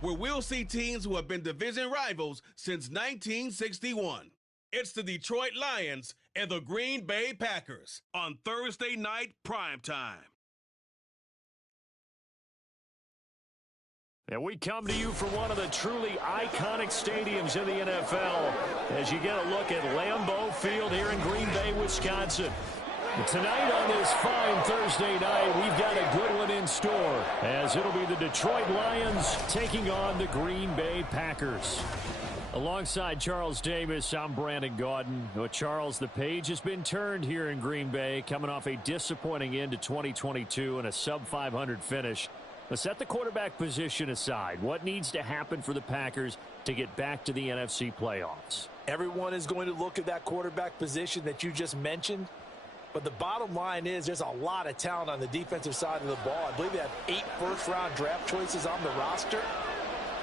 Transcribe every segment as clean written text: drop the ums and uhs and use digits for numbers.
where we'll see teams who have been division rivals since 1961. It's the Detroit Lions and the Green Bay Packers on Thursday night primetime. And we come to you from one of the truly iconic stadiums in the NFL as you get a look at Lambeau Field here in Green Bay, Wisconsin. Tonight on this fine Thursday night, we've got a good one in store as it'll be the Detroit Lions taking on the Green Bay Packers. Alongside Charles Davis, I'm Brandon Gaudin. Charles, the page has been turned here in Green Bay, coming off a disappointing end to 2022 and a sub-500 finish. Let's set the quarterback position aside. What needs to happen for the Packers to get back to the NFC playoffs? Everyone is going to look at that quarterback position that you just mentioned. But the bottom line is there's a lot of talent on the defensive side of the ball. I believe they have 8 first-round draft choices on the roster.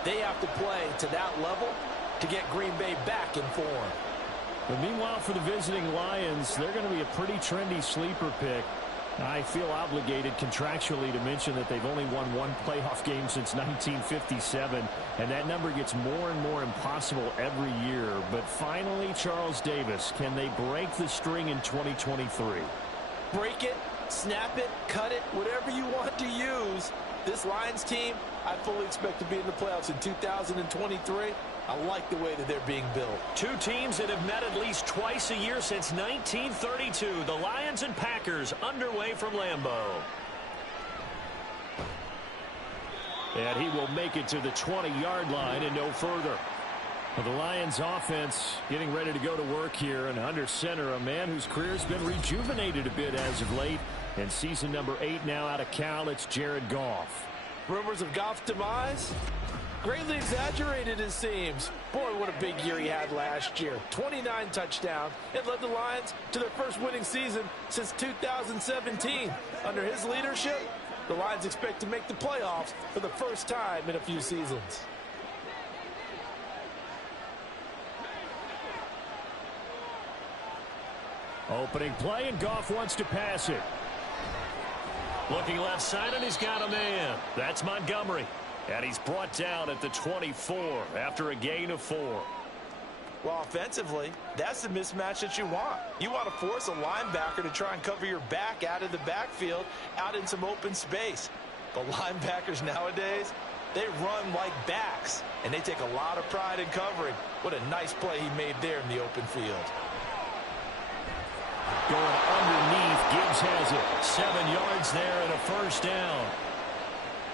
They have to play to that level to get Green Bay back in form. But meanwhile, for the visiting Lions, they're going to be a pretty trendy sleeper pick. I feel obligated contractually to mention that they've only won 1 playoff game since 1957, and that number gets more and more impossible every year. But finally, Charles Davis, can they break the string in 2023? Break it, snap it, cut it, whatever you want to use. This Lions team, I fully expect to be in the playoffs in 2023. I like the way that they're being built. 2 teams that have met at least twice a year since 1932. The Lions and Packers underway from Lambeau. And he will make it to the 20-yard line and no further. Well, the Lions offense getting ready to go to work here, and under center, a man whose career has been rejuvenated a bit as of late. And season number 8 now out of Cal, it's Jared Goff. Rumors of Goff's demise? Greatly exaggerated, it seems. Boy, what a big year he had last year. 29 touchdowns and led the Lions to their first winning season since 2017. Under his leadership, the Lions expect to make the playoffs for the first time in a few seasons. Opening play, and Goff wants to pass it. Looking left side, and he's got a man. That's Montgomery. And he's brought down at the 24 after a gain of 4. Well, offensively, that's the mismatch that you want. You want to force a linebacker to try and cover your back out of the backfield, out in some open space. But linebackers nowadays, they run like backs, and they take a lot of pride in covering. What a nice play he made there in the open field. Going underneath, Gibbs has it. 7 yards there and a first down.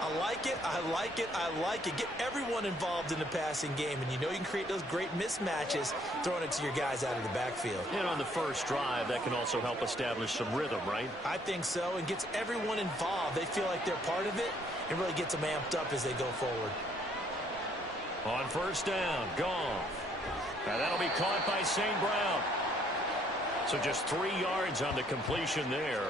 I like it, I like it, I like it. Get everyone involved in the passing game, and you know you can create those great mismatches throwing it to your guys out of the backfield. And on the first drive, that can also help establish some rhythm, right? I think so, and gets everyone involved. They feel like they're part of it, and really gets them amped up as they go forward. On first down, Goff. Now that'll be caught by St. Brown. So just 3 yards on the completion there,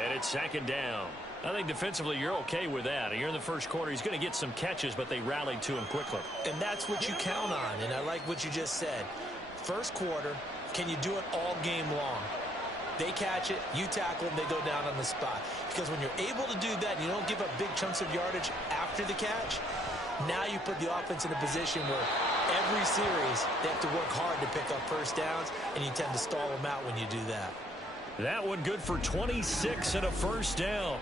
and it's 2nd down. I think defensively you're okay with that. Here in the first quarter, he's going to get some catches, but they rallied to him quickly. And that's what you count on, and I like what you just said. First quarter, can you do it all game long? They catch it, you tackle them, they go down on the spot. Because when you're able to do that, and you don't give up big chunks of yardage after the catch, now you put the offense in a position where every series they have to work hard to pick up first downs, and you tend to stall them out when you do that. That one good for 26 and a first down.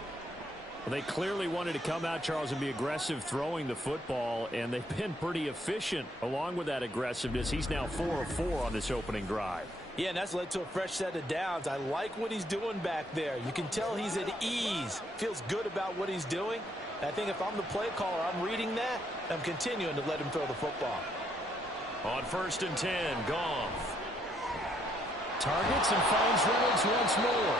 Well, they clearly wanted to come out, Charles, and be aggressive throwing the football, and they've been pretty efficient along with that aggressiveness. He's now 4 of 4 on this opening drive. Yeah, and that's led to a fresh set of downs. I like what he's doing back there. You can tell he's at ease, feels good about what he's doing. And I think if I'm the play caller, I'm reading that, I'm continuing to let him throw the football. On 1st and 10, Goff. Targets and finds Reynolds once more.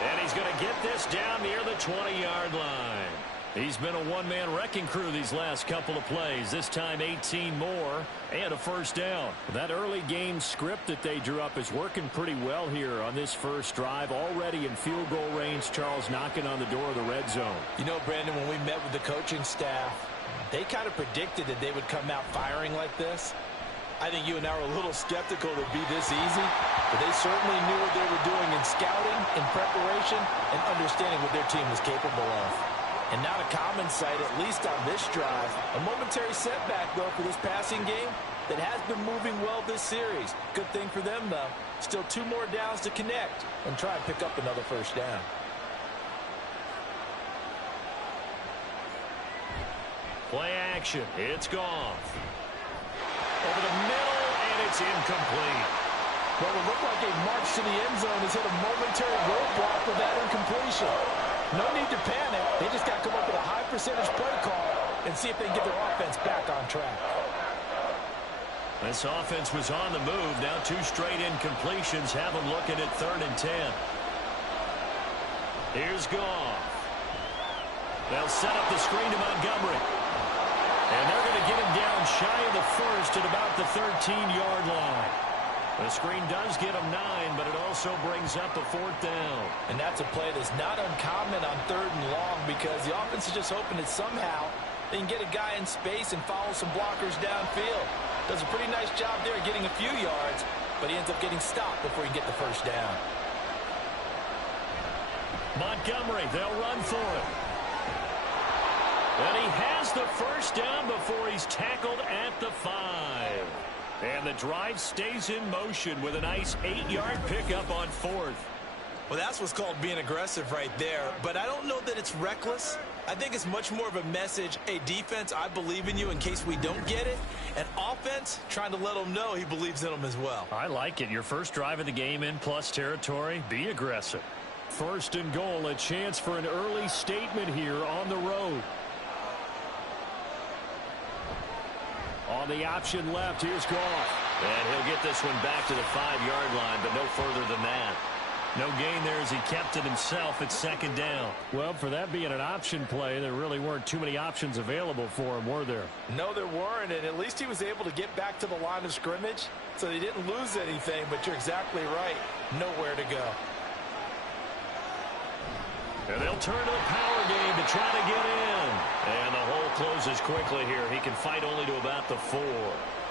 And he's going to get this down near the 20-yard line. He's been a one-man wrecking crew these last couple of plays. This time 18 more and a first down. That early game script that they drew up is working pretty well here on this first drive. Already in field goal range, Charles knocking on the door of the red zone. You know, Brandon, when we met with the coaching staff, they kind of predicted that they would come out firing like this. I think you and I were a little skeptical it would be this easy, but they certainly knew what they were doing in scouting, in preparation, and understanding what their team was capable of. And not a common sight, at least on this drive. A momentary setback, though, for this passing game that has been moving well this series. Good thing for them, though. Still 2 more downs to connect and try and pick up another first down. Play action. It's Goff. Over the middle, and it's incomplete. What would look like a march to the end zone has hit a momentary roadblock with that incompletion. No need to panic. They just got to come up with a high percentage play call and see if they can get their offense back on track. This offense was on the move. Now 2 straight incompletions have them looking at 3rd and 10. Here's Goff. They'll set up the screen to Montgomery. And they're going to get him down shy of the first at about the 13-yard line. The screen does get him 9, but it also brings up a 4th down. And that's a play that's not uncommon on 3rd and long because the offense is just hoping that somehow they can get a guy in space and follow some blockers downfield. Does a pretty nice job there getting a few yards, but he ends up getting stopped before he can get the first down. Montgomery, they'll run for it. And he has the first down before he's tackled at the 5. And the drive stays in motion with a nice 8-yard pickup on 4th. Well, that's what's called being aggressive right there. But I don't know that it's reckless. I think it's much more of a message, hey, defense, I believe in you in case we don't get it. And offense, trying to let them know he believes in them as well. I like it. Your first drive of the game in plus territory, be aggressive. 1st and goal, a chance for an early statement here on the road. On the option left, here's Goff. And he'll get this one back to the 5-yard line, but no further than that. No gain there as he kept it himself at 2nd down. Well, for that being an option play, there really weren't too many options available for him, were there? No, there weren't, and at least he was able to get back to the line of scrimmage, so they didn't lose anything, but you're exactly right. Nowhere to go. And they'll turn to the power game to try to get in. And the hole closes quickly here. He can fight only to about the 4.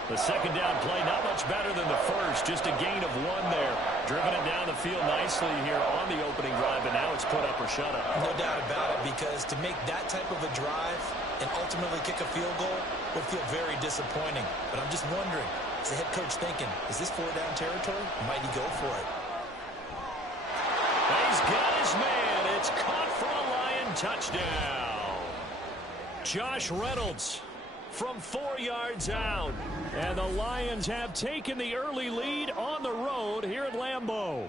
The 2nd down play, not much better than the first. Just a gain of 1 there. Driven it down the field nicely here on the opening drive, and now it's put up or shut up. No doubt about it, because to make that type of a drive and ultimately kick a field goal would feel very disappointing. But I'm just wondering, is the head coach thinking, is this 4-down territory? Might he go for it? He's got his man. It's caught for a Lion touchdown. Josh Reynolds from 4 yards out. And the Lions have taken the early lead on the road here at Lambeau.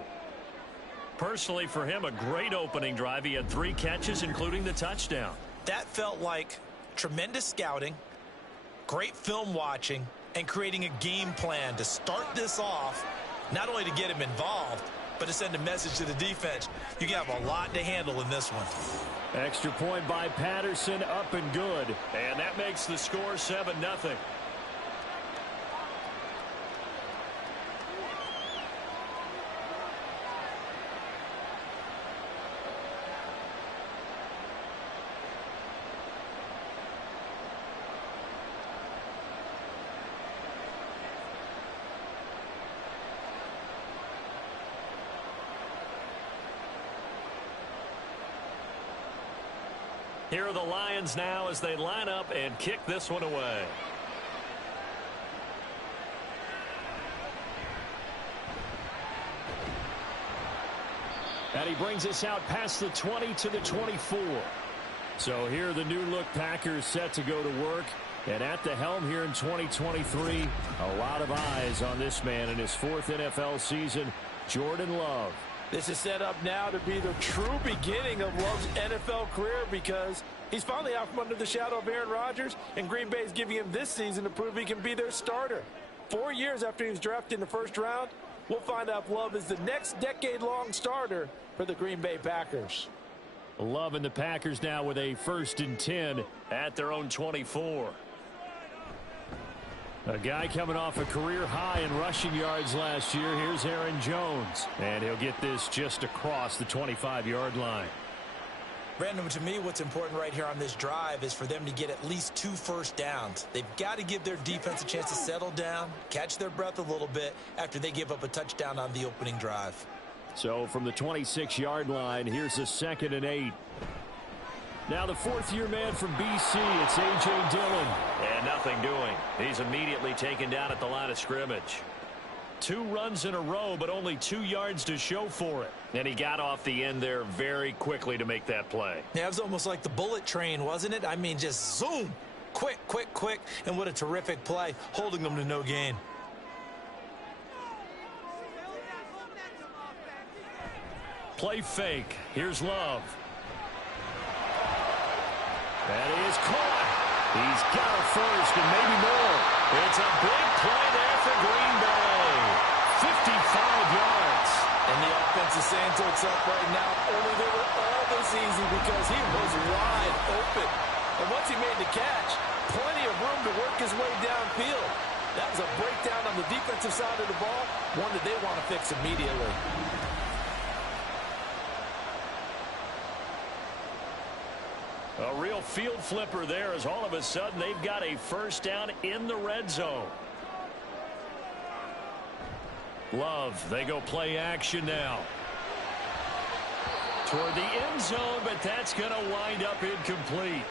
Personally, for him, a great opening drive. He had 3 catches, including the touchdown. That felt like tremendous scouting, great film watching, and creating a game plan to start this off, not only to get him involved, but to send a message to the defense. You can have a lot to handle in this one. Extra point by Patterson, up and good. And that makes the score 7-0. Here are the Lions now as they line up and kick this one away. And he brings us out past the 20 to the 24. So here the new look Packers set to go to work. And at the helm here in 2023, a lot of eyes on this man in his 4th NFL season, Jordan Love. This is set up now to be the true beginning of Love's NFL career because he's finally out from under the shadow of Aaron Rodgers, and Green Bay is giving him this season to prove he can be their starter. 4 years after he was drafted in the 1st round, we'll find out if Love is the next decade-long starter for the Green Bay Packers. Love and the Packers now with a 1st and 10 at their own 24. A guy coming off a career high in rushing yards last year. Here's Aaron Jones. And he'll get this just across the 25-yard line. Brandon, to me, what's important right here on this drive is for them to get at least 2 first downs. They've got to give their defense a chance to settle down, catch their breath a little bit after they give up a touchdown on the opening drive. So from the 26-yard line, here's a 2nd and 8. Now the fourth-year man from BC, it's A.J. Dillon. And nothing doing. He's immediately taken down at the line of scrimmage. 2 runs in a row, but only 2 yards to show for it. And he got off the end there very quickly to make that play. Yeah, it was almost like the bullet train, wasn't it? I mean, just zoom. Quick, quick, quick. And what a terrific play, holding them to no gain. Play fake. Here's Love. That is caught. He's got a first and maybe more. It's a big play there for Green Bay. 55 yards. And the offense is saying to itself right now, only they were all this easy because he was wide open. And once he made the catch, plenty of room to work his way downfield. That was a breakdown on the defensive side of the ball, one that they want to fix immediately. A real field flipper there as all of a sudden they've got a first down in the red zone. Love, they go play action now. Toward the end zone, but that's going to wind up incomplete.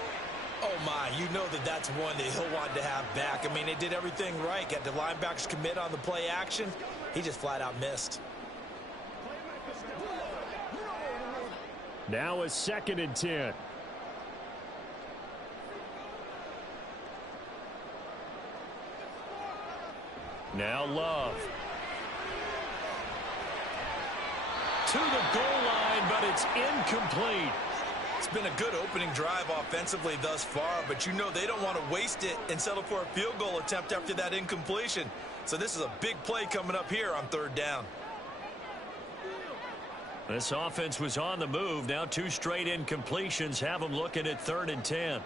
Oh, my, you know that's one that he'll want to have back. I mean, they did everything right. Got the linebackers commit on the play action. He just flat out missed. Now a 2nd and 10. Now Love. To the goal line, but it's incomplete. It's been a good opening drive offensively thus far, but you know they don't want to waste it and settle for a field goal attempt after that incompletion. So this is a big play coming up here on 3rd down. This offense was on the move. Now 2 straight incompletions have them looking at 3rd and 10.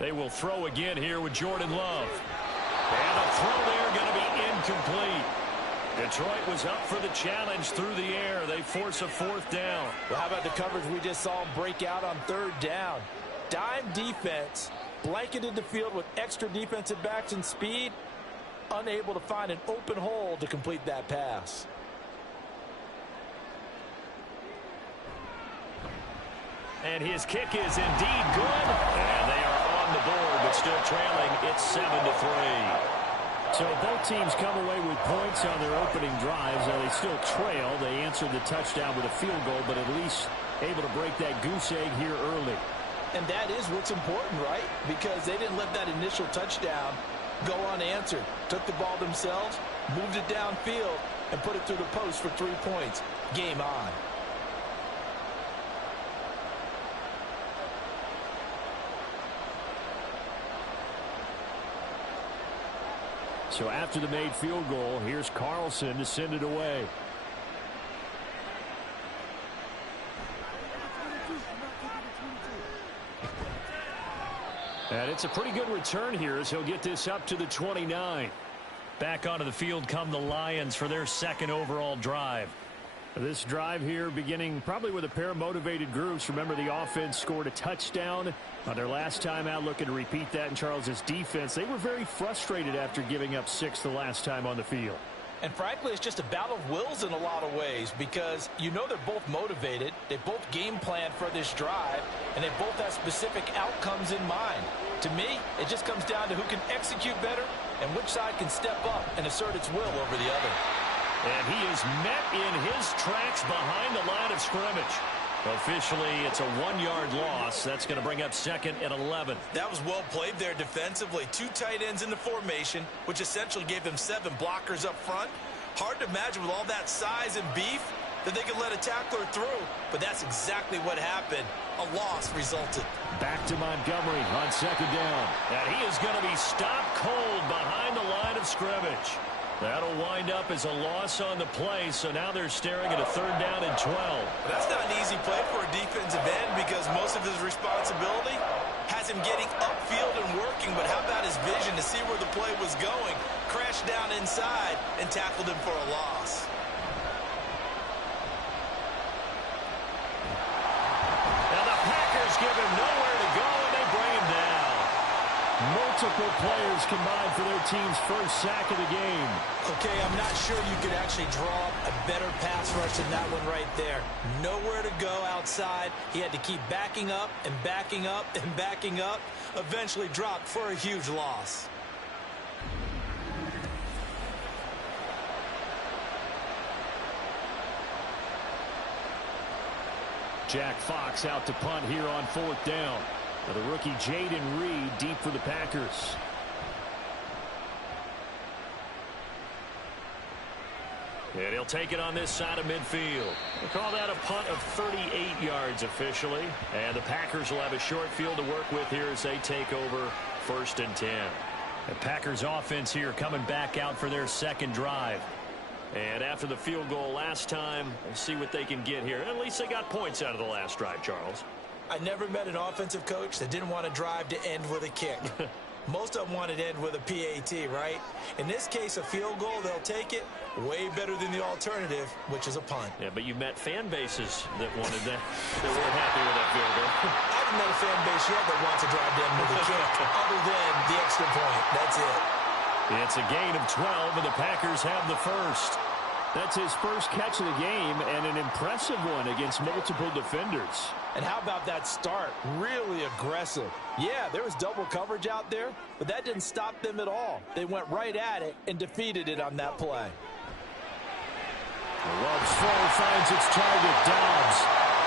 They will throw again here with Jordan Love. And a throw there going to be incomplete. Detroit was up for the challenge through the air. They force a 4th down. Well, how about the coverage we just saw him break out on 3rd down? Dime defense, blanketed the field with extra defensive backs and speed, unable to find an open hole to complete that pass. And his kick is indeed good. And they are on the board, but still trailing. It's 7-3. So both teams come away with points on their opening drives. Now they still trail. They answered the touchdown with a field goal, but at least able to break that goose egg here early. And that is what's important, right? Because they didn't let that initial touchdown go unanswered. Took the ball themselves, moved it downfield, and put it through the post for 3 points. Game on. So after the made field goal, here's Carlson to send it away. And it's a pretty good return here as he'll get this up to the 29. Back onto the field come the Lions for their 2nd overall drive. This drive here beginning probably with a pair of motivated groups. Remember, the offense scored a touchdown on their last time out, looking to repeat that in Charles's defense. They were very frustrated after giving up 6 the last time on the field. And frankly, it's just a battle of wills in a lot of ways because you know they're both motivated. They both game plan for this drive, and they both have specific outcomes in mind. To me, it just comes down to who can execute better and which side can step up and assert its will over the other. And he is met in his tracks behind the line of scrimmage. Officially, it's a 1-yard loss. That's going to bring up 2nd and 11. That was well played there defensively. 2 tight ends in the formation, which essentially gave them 7 blockers up front. Hard to imagine with all that size and beef that they could let a tackler through, but that's exactly what happened. A loss resulted. Back to Montgomery on 2nd down. And he is going to be stopped cold behind the line of scrimmage. That'll wind up as a loss on the play, so now they're staring at a 3rd down and 12. That's not an easy play for a defensive end because most of his responsibility has him getting upfield and working, but how about his vision to see where the play was going, crashed down inside, and tackled him for a loss. Now the Packers give him nowhere to go, and they bring him down. Multiple players combined for their team's first sack of the game. Okay, I'm not sure you could actually draw up a better pass rush than that one right there. Nowhere to go outside. He had to keep backing up and backing up and backing up. Eventually dropped for a huge loss. Jack Fox out to punt here on 4th down. The rookie Jaden Reed deep for the Packers. And he'll take it on this side of midfield. We'll call that a punt of 38 yards officially. And the Packers will have a short field to work with here as they take over 1st and 10. The Packers offense here coming back out for their second drive. And after the field goal last time, we'll see what they can get here. At least they got points out of the last drive, Charles. I never met an offensive coach that didn't want to drive to end with a kick. Most of them wanted to end with a PAT, right? In this case, a field goal, they'll take it. Way better than the alternative, which is a punt. Yeah, but you met fan bases that wanted that, that weren't happy with that field goal. I haven't met a fan base yet that wants to drive to end with a kick, other than the extra point. That's it. It's a gain of 12, and the Packers have the first. That's his first catch of the game, and an impressive one against multiple defenders. And how about that start? Really aggressive. Yeah, there was double coverage out there, but that didn't stop them at all. They went right at it and defeated it on that play. Love's throw finds its target, Dobbs.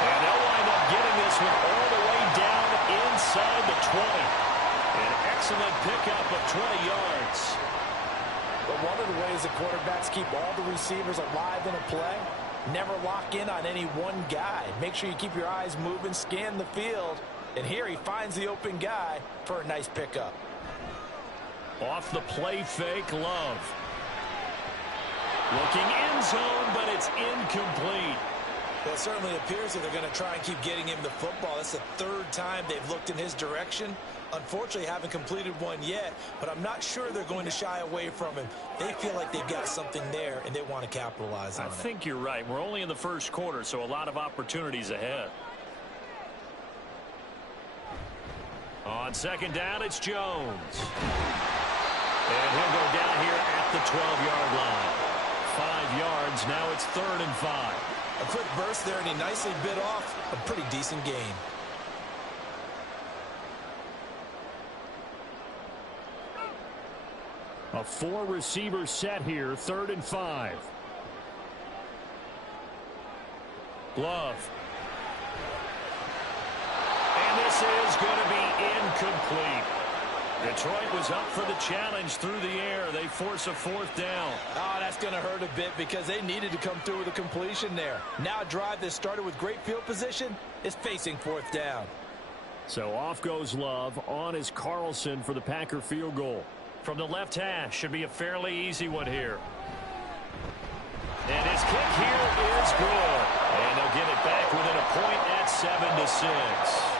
And they'll wind up getting this one all the way down inside the 20. An excellent pickup of 20 yards. But one of the ways the quarterbacks keep all the receivers alive in a play, never lock in on any one guy. Make sure you keep your eyes moving, scan the field. And here he finds the open guy for a nice pickup. Off the play fake, Love. Looking end zone, but it's incomplete. Well, it certainly appears that they're going to try and keep getting him the football. That's the 3rd time they've looked in his direction. Unfortunately, haven't completed one yet, but I'm not sure they're going to shy away from him. They feel like they've got something there, and they want to capitalize on it. I think you're right. We're only in the first quarter, so a lot of opportunities ahead. On 2nd down, it's Jones. And he'll go down here at the 12-yard line. 5 yards, now it's 3rd and 5. A quick burst there, and he nicely bit off a pretty decent gain. A 4-receiver set here, 3rd and 5. Glove. And this is going to be incomplete. Detroit was up for the challenge through the air. They force a 4th down. Oh, that's going to hurt a bit because they needed to come through with a completion there. Now a drive that started with great field position is facing 4th down. So off goes Love. On is Carlson for the Packer field goal. From the left hash, should be a fairly easy one here. And his kick here is good. And they'll get it back within a point at 7-6.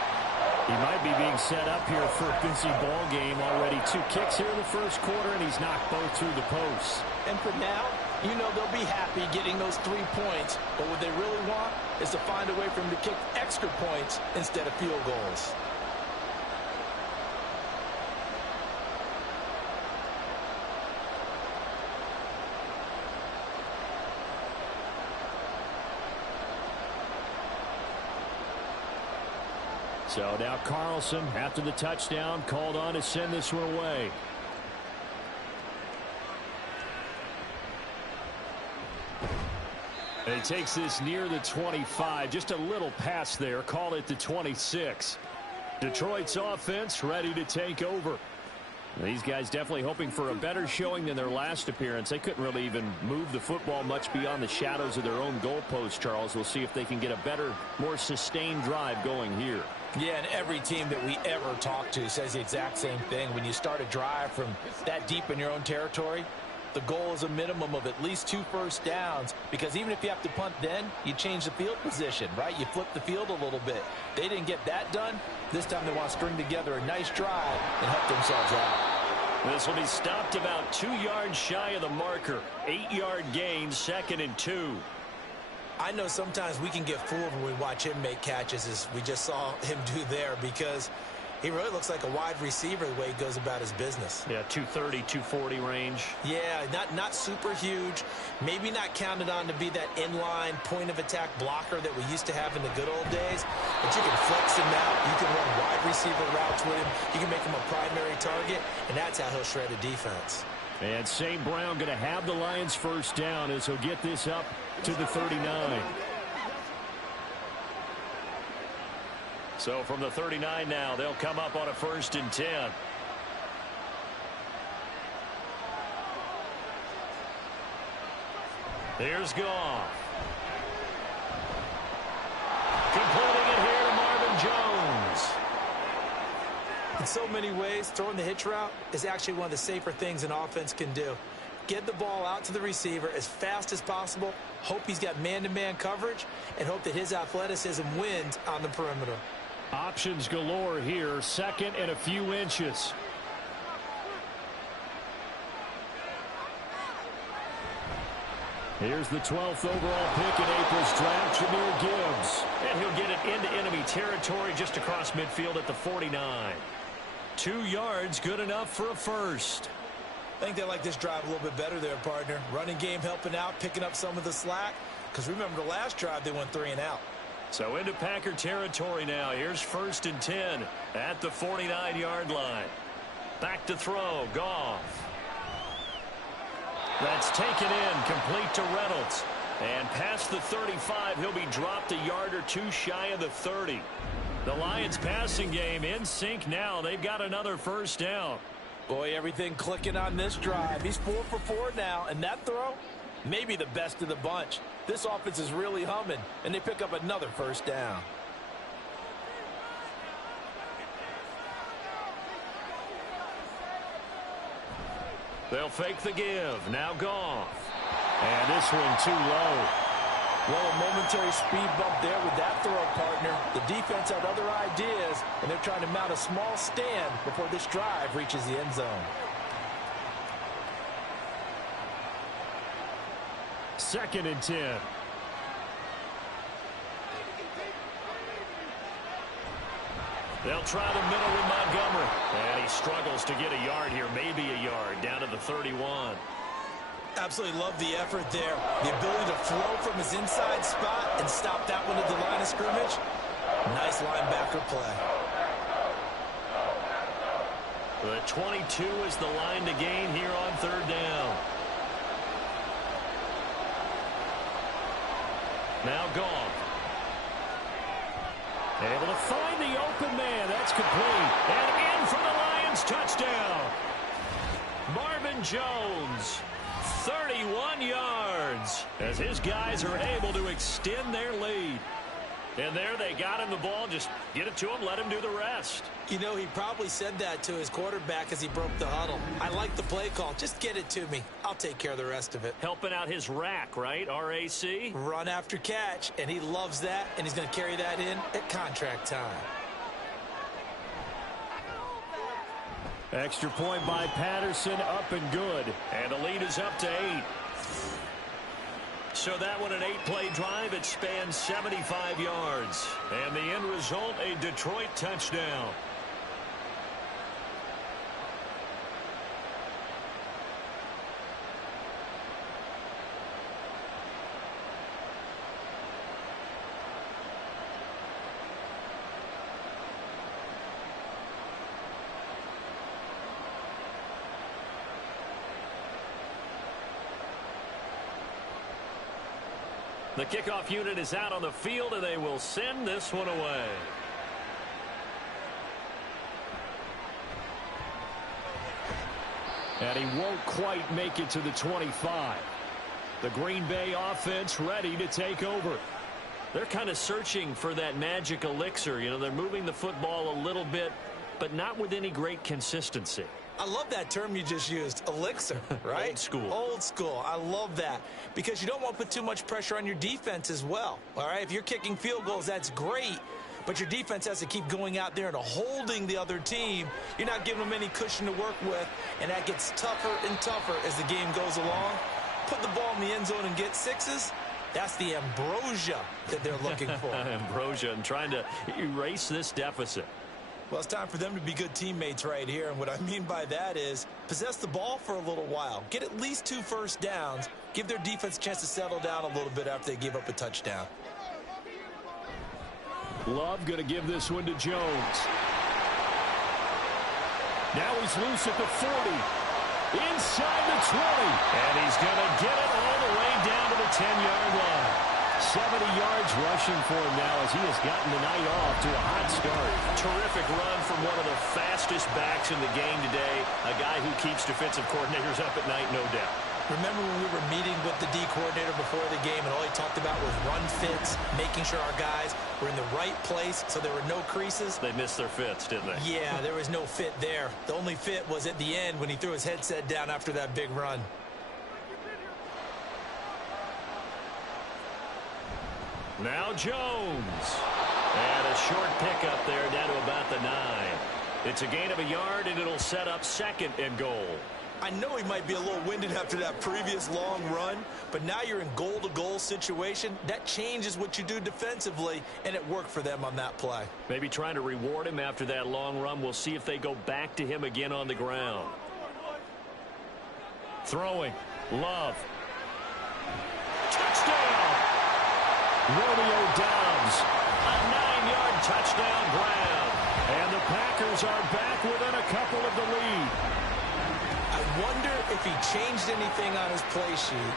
He might be being set up here for a busy ball game. Already 2 kicks here in the first quarter, and he's knocked both through the posts. And for now, you know they'll be happy getting those 3 points. But what they really want is to find a way for them to kick extra points instead of field goals. So now Carlson, after the touchdown, called on to send this one away. And he takes this near the 25. Just a little pass there. Call it the 26. Detroit's offense ready to take over. These guys definitely hoping for a better showing than their last appearance. They couldn't really even move the football much beyond the shadows of their own goalpost, Charles. We'll see if they can get a better, more sustained drive going here. Yeah, and every team that we ever talk to says the exact same thing. When you start a drive from that deep in your own territory, the goal is a minimum of at least 2 first downs, because even if you have to punt then, you change the field position, right? You flip the field a little bit. They didn't get that done. This time they want to string together a nice drive and help themselves out. This will be stopped about 2 yards shy of the marker. 8-yard gain, 2nd and 2. I know sometimes we can get fooled when we watch him make catches, as we just saw him do there, because He really looks like a wide receiver the way he goes about his business. Yeah, 230, 240 range. Yeah, not super huge. Maybe not counted on to be that inline point-of-attack blocker that we used to have in the good old days. But you can flex him out. You can run wide receiver routes with him. You can make him a primary target, and that's how he'll shred a defense. And St. Brown going to have the Lions first down as he'll get this up to the 39. So from the 39 now, they'll come up on a 1st and 10. Here's Goff. Completing it here to Marvin Jones. In so many ways, throwing the hitch route is actually one of the safer things an offense can do. Get the ball out to the receiver as fast as possible, hope he's got man-to-man coverage, and hope that his athleticism wins on the perimeter. Options galore here, 2nd and a few inches. Here's the 12th overall pick in April's draft, Jahmyr Gibbs. And he'll get it into enemy territory just across midfield at the 49. 2 yards, good enough for a first. I think they like this drive a little bit better there, partner. Running game helping out, picking up some of the slack. Because remember, the last drive they went 3 and out. So into Packer territory now. Here's 1st and 10 at the 49-yard line. Back to throw, Goff. That's taken in, complete to Reynolds. And past the 35, he'll be dropped a yard or 2 shy of the 30. The Lions passing game in sync now. They've got another first down. Boy, everything clicking on this drive. He's 4 for 4 now, and that throw, maybe the best of the bunch. This offense is really humming, and they pick up another first down. They'll fake the give. Now Goff. And this one too low. Well, a momentary speed bump there with that throw, partner. The defense had other ideas, and they're trying to mount a small stand before this drive reaches the end zone. 2nd and 10. They'll try the middle with Montgomery. And he struggles to get a yard here, maybe a yard, down to the 31. Absolutely love the effort there. The ability to flow from his inside spot and stop that one at the line of scrimmage. Nice linebacker play. The 22 is the line to gain here on 3rd down. Now Goff. Able to find the open man. That's complete. And in for the Lions touchdown. Marvin Jones. 31 yards as his guys are able to extend their lead. And there they got him the ball. Just get it to him, let him do the rest. You know, he probably said that to his quarterback as he broke the huddle. I like the play call. Just get it to me. I'll take care of the rest of it. Helping out his rack, right? RAC? Run after catch, and he loves that, and he's going to carry that in at contract time. Extra point by Patterson, up and good. And the lead is up to 8. So that one, an 8-play drive. It spans 75 yards. And the end result, a Detroit touchdown. The kickoff unit is out on the field, and they will send this one away. And he won't quite make it to the 25. The Green Bay offense ready to take over. They're kind of searching for that magic elixir. You know, they're moving the football a little bit, but not with any great consistency. I love that term you just used, elixir, right? Old school. Old school. I love that because you don't want to put too much pressure on your defense as well, all right? If you're kicking field goals, that's great, but your defense has to keep going out there and holding the other team. You're not giving them any cushion to work with, and that gets tougher and tougher as the game goes along. Put the ball in the end zone and get 6s. That's the ambrosia that they're looking for. Ambrosia and trying to erase this deficit. Well, it's time for them to be good teammates right here, and what I mean by that is possess the ball for a little while, get at least 2 first downs, give their defense a chance to settle down a little bit after they give up a touchdown. Love going to give this one to Jones. Now he's loose at the 40. Inside the 20. And he's going to get it all the way down to the 10-yard line. 70 yards rushing for him now as he has gotten the night off to a hot start. Terrific run from one of the fastest backs in the game today. A guy who keeps defensive coordinators up at night, no doubt. Remember when we were meeting with the D coordinator before the game and all he talked about was run fits, making sure our guys were in the right place so there were no creases? They missed their fits, didn't they? Yeah, there was no fit there. The only fit was at the end when he threw his headset down after that big run. Now Jones. And a short pickup there down to about the 9. It's a gain of a yard, and it'll set up 2nd and goal. I know he might be a little winded after that previous long run, but now you're in goal-to-goal situation. That changes what you do defensively, and it worked for them on that play. Maybe trying to reward him after that long run. We'll see if they go back to him again on the ground. Throwing. Love. Touchdown! Romeo Doubs. A 9-yard touchdown ground. And the Packers are back within a couple of the lead. I wonder if he changed anything on his play sheet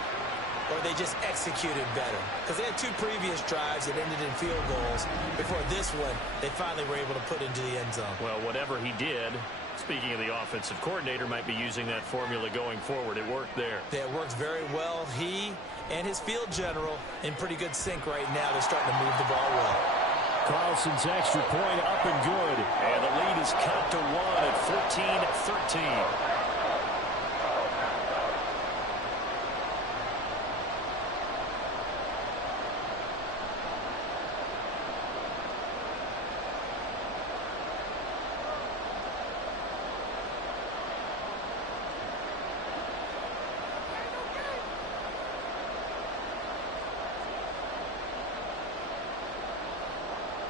or they just executed better. Because they had 2 previous drives that ended in field goals. Before this one, they finally were able to put into the end zone. Well, whatever he did, speaking of the offensive coordinator, might be using that formula going forward. It worked there. Yeah, it worked very well. He and his field general in pretty good sync right now. They're starting to move the ball well. Carlson's extra point up and good. And the lead is cut to 1 at 14-13.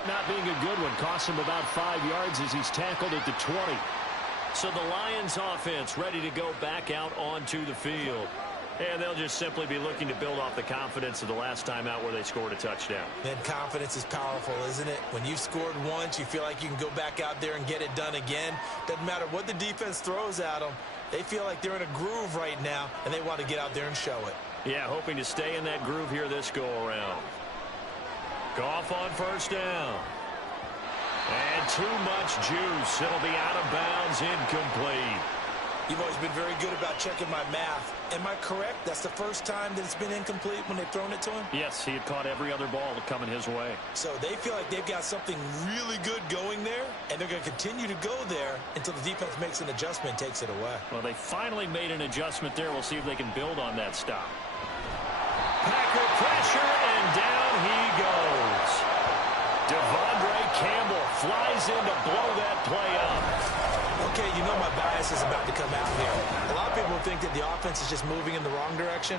Not being a good one. Cost him about 5 yards as he's tackled at the 20. So the Lions offense ready to go back out onto the field. And they'll just simply be looking to build off the confidence of the last time out where they scored a touchdown. And confidence is powerful, isn't it? When you've scored once, you feel like you can go back out there and get it done again. Doesn't matter what the defense throws at them. They feel like they're in a groove right now, and they want to get out there and show it. Yeah, hoping to stay in that groove here this go-around. Goff on first down. And too much juice. It'll be out of bounds, incomplete. You've always been very good about checking my math. Am I correct? That's the first time that it's been incomplete when they've thrown it to him? Yes, he had caught every other ball coming his way. So they feel like they've got something really good going there, and they're going to continue to go there until the defense makes an adjustment and takes it away. Well, they finally made an adjustment there. We'll see if they can build on that stop. Packer pressure, and down he goes. Devondre Campbell flies in to blow that play up. Okay, you know my bias is about to come out here. A lot of people think that the offense is just moving in the wrong direction.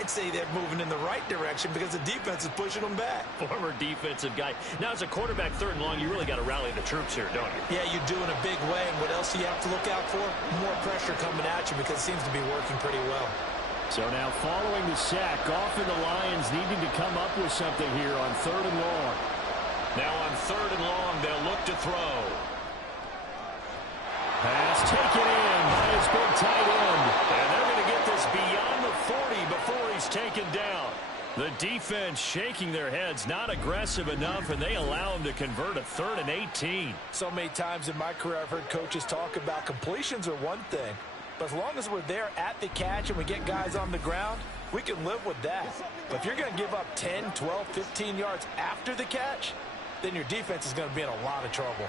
I'd say they're moving in the right direction because the defense is pushing them back. Former defensive guy. Now, as a quarterback, 3rd and long, you really got to rally the troops here, don't you? Yeah, you do in a big way. And what else do you have to look out for? More pressure coming at you because it seems to be working pretty well. So now following the sack, Goff and the Lions needing to come up with something here on 3rd and long. Now on 3rd and long, they'll look to throw. Pass taken in by his big tight end. And they're going to get this beyond the 40 before he's taken down. The defense shaking their heads, not aggressive enough, and they allow him to convert a 3rd and 18. So many times in my career I've heard coaches talk about completions are one thing. But as long as we're there at the catch and we get guys on the ground, we can live with that. But if you're going to give up 10, 12, 15 yards after the catch, then your defense is going to be in a lot of trouble.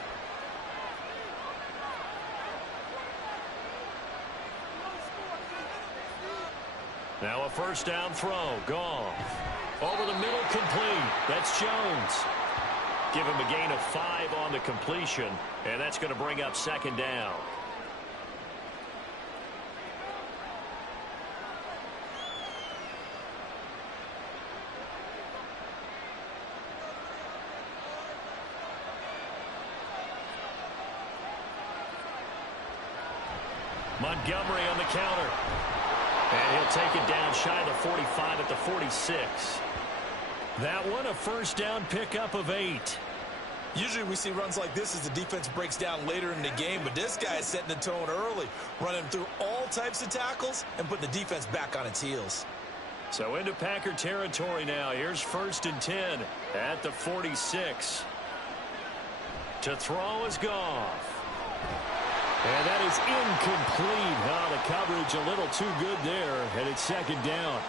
Now a first down throw. Goff. Over the middle, complete. That's Jones. Give him a gain of 5 on the completion, and that's going to bring up 2nd down. Montgomery on the counter. And he'll take it down shy of the 45 at the 46. That one, a first down pickup of 8. Usually we see runs like this as the defense breaks down later in the game, but this guy is setting the tone early, running through all types of tackles and putting the defense back on its heels. So into Packer territory now. Here's 1st and 10 at the 46. To throw is Goff. And that is incomplete. Oh, the coverage a little too good there, and it's 2nd down.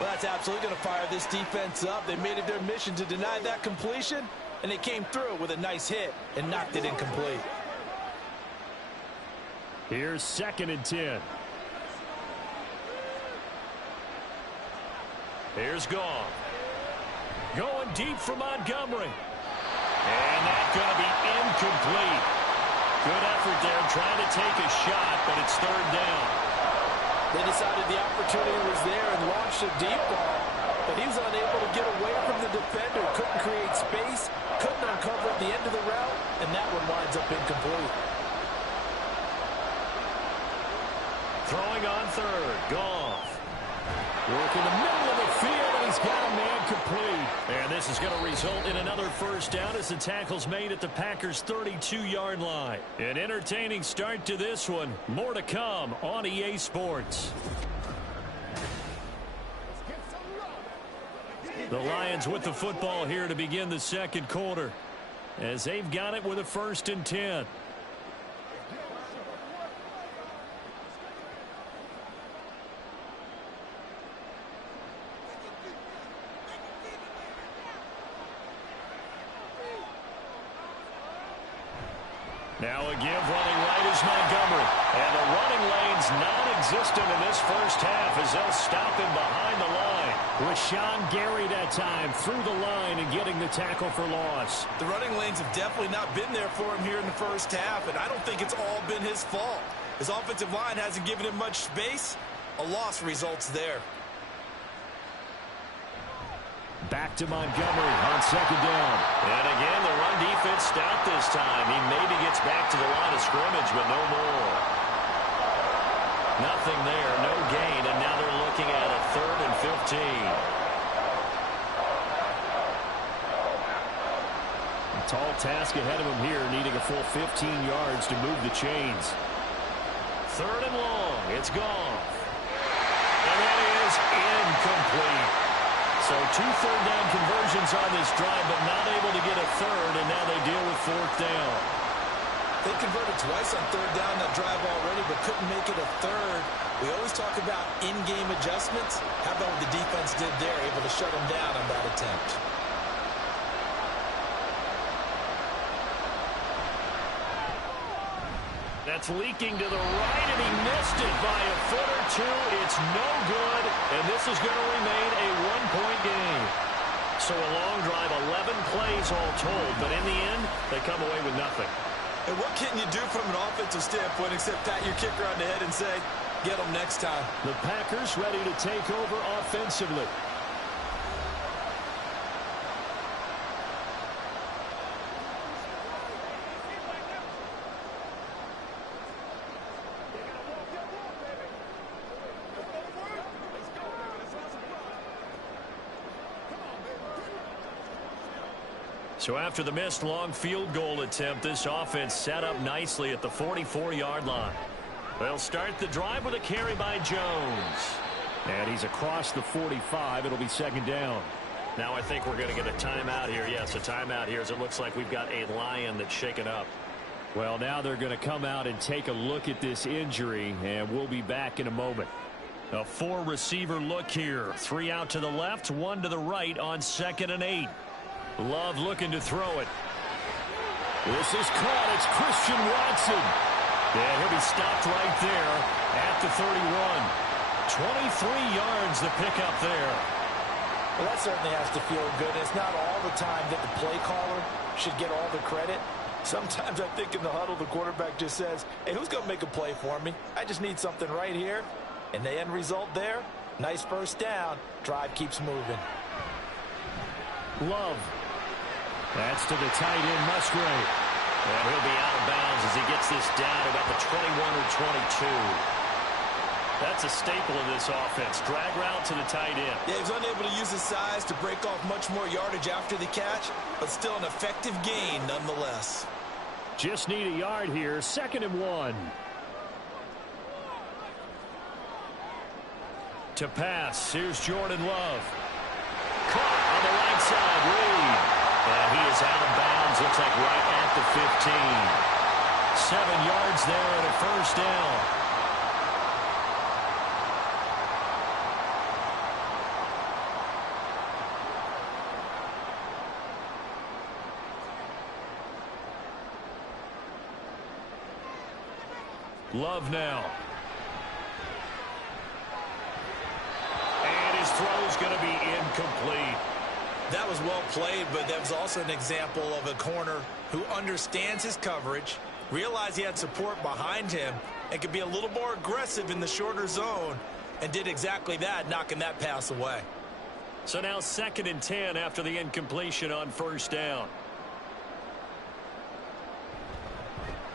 Well, that's absolutely going to fire this defense up. They made it their mission to deny that completion, and they came through with a nice hit and knocked it incomplete. Here's 2nd and 10. Here's Goff. Going deep for Montgomery. And that's going to be incomplete. Good effort there trying to take a shot, but it's 3rd down. They decided the opportunity was there and launched a deep ball, but he was unable to get away from the defender. Couldn't create space, couldn't uncover at the end of the route, and that one winds up incomplete. Throwing on 3rd, Goff. Work in the middle of the field, and he's got a man complete. And this is going to result in another first down as the tackle's made at the Packers' 32-yard line. An entertaining start to this one. More to come on EA Sports. The Lions with the football here to begin the 2nd quarter, as they've got it with a 1st and 10. Now a give running right is Montgomery. And the running lane's non-existent in this first half as they'll stop him behind the line. Rashawn Gary that time through the line and getting the tackle for loss. The running lanes have definitely not been there for him here in the first half, and I don't think it's all been his fault. His offensive line hasn't given him much space. A loss results there. Back to Montgomery on 2nd down. And again, the run defense stopped this time. He maybe gets back to the line of scrimmage, but no more. Nothing there, no gain, and now they're looking at a 3rd and 15. A tall task ahead of him here, needing a full 15 yards to move the chains. 3rd and long, it's gone. And that is incomplete. So 2 third-down conversions on this drive, but not able to get a 3rd, and now they deal with 4th down. They converted twice on 3rd down that drive already, but couldn't make it a 3rd. We always talk about in-game adjustments. How about what the defense did there, able to shut them down on that attempt? That's leaking to the right, and he missed it by a foot or 2. It's no good, and this is going to remain a 1-point game. So a long drive, 11 plays all told, but in the end, they come away with nothing. And what can you do from an offensive standpoint except pat your kicker on the head and say, get them next time? The Packers ready to take over offensively. So after the missed long field goal attempt, this offense set up nicely at the 44-yard line. They'll start the drive with a carry by Jones. And he's across the 45. It'll be 2nd down. Now I think we're going to get a timeout here. Yes, a timeout here as it looks like we've got a Lion that's shaken up. Well, now they're going to come out and take a look at this injury, and we'll be back in a moment. A 4-receiver look here. 3 out to the left, 1 to the right on 2nd and 8. Love looking to throw it. This is caught. It's Christian Watson. And he'll be stopped right there at the 31. 23 yards the pickup there. Well, that certainly has to feel good. It's not all the time that the play caller should get all the credit. Sometimes I think in the huddle, the quarterback just says, hey, who's going to make a play for me? I just need something right here. And the end result there, nice first down. Drive keeps moving. Love. That's to the tight end, Musgrave. And he'll be out of bounds as he gets this down about the 21 or 22. That's a staple of this offense. Drag route to the tight end. Yeah, he's unable to use his size to break off much more yardage after the catch, but still an effective gain nonetheless. Just need a yard here. 2nd and 1. To pass, here's Jordan Love. Caught on the right side, Reed. And he is out of bounds, looks like right at the 15. 7 yards there and a first down. Love now. And his throw's going to be incomplete. That was well played, but that was also an example of a corner who understands his coverage, realized he had support behind him, and could be a little more aggressive in the shorter zone, and did exactly that, knocking that pass away. So now 2nd and 10 after the incompletion on first down.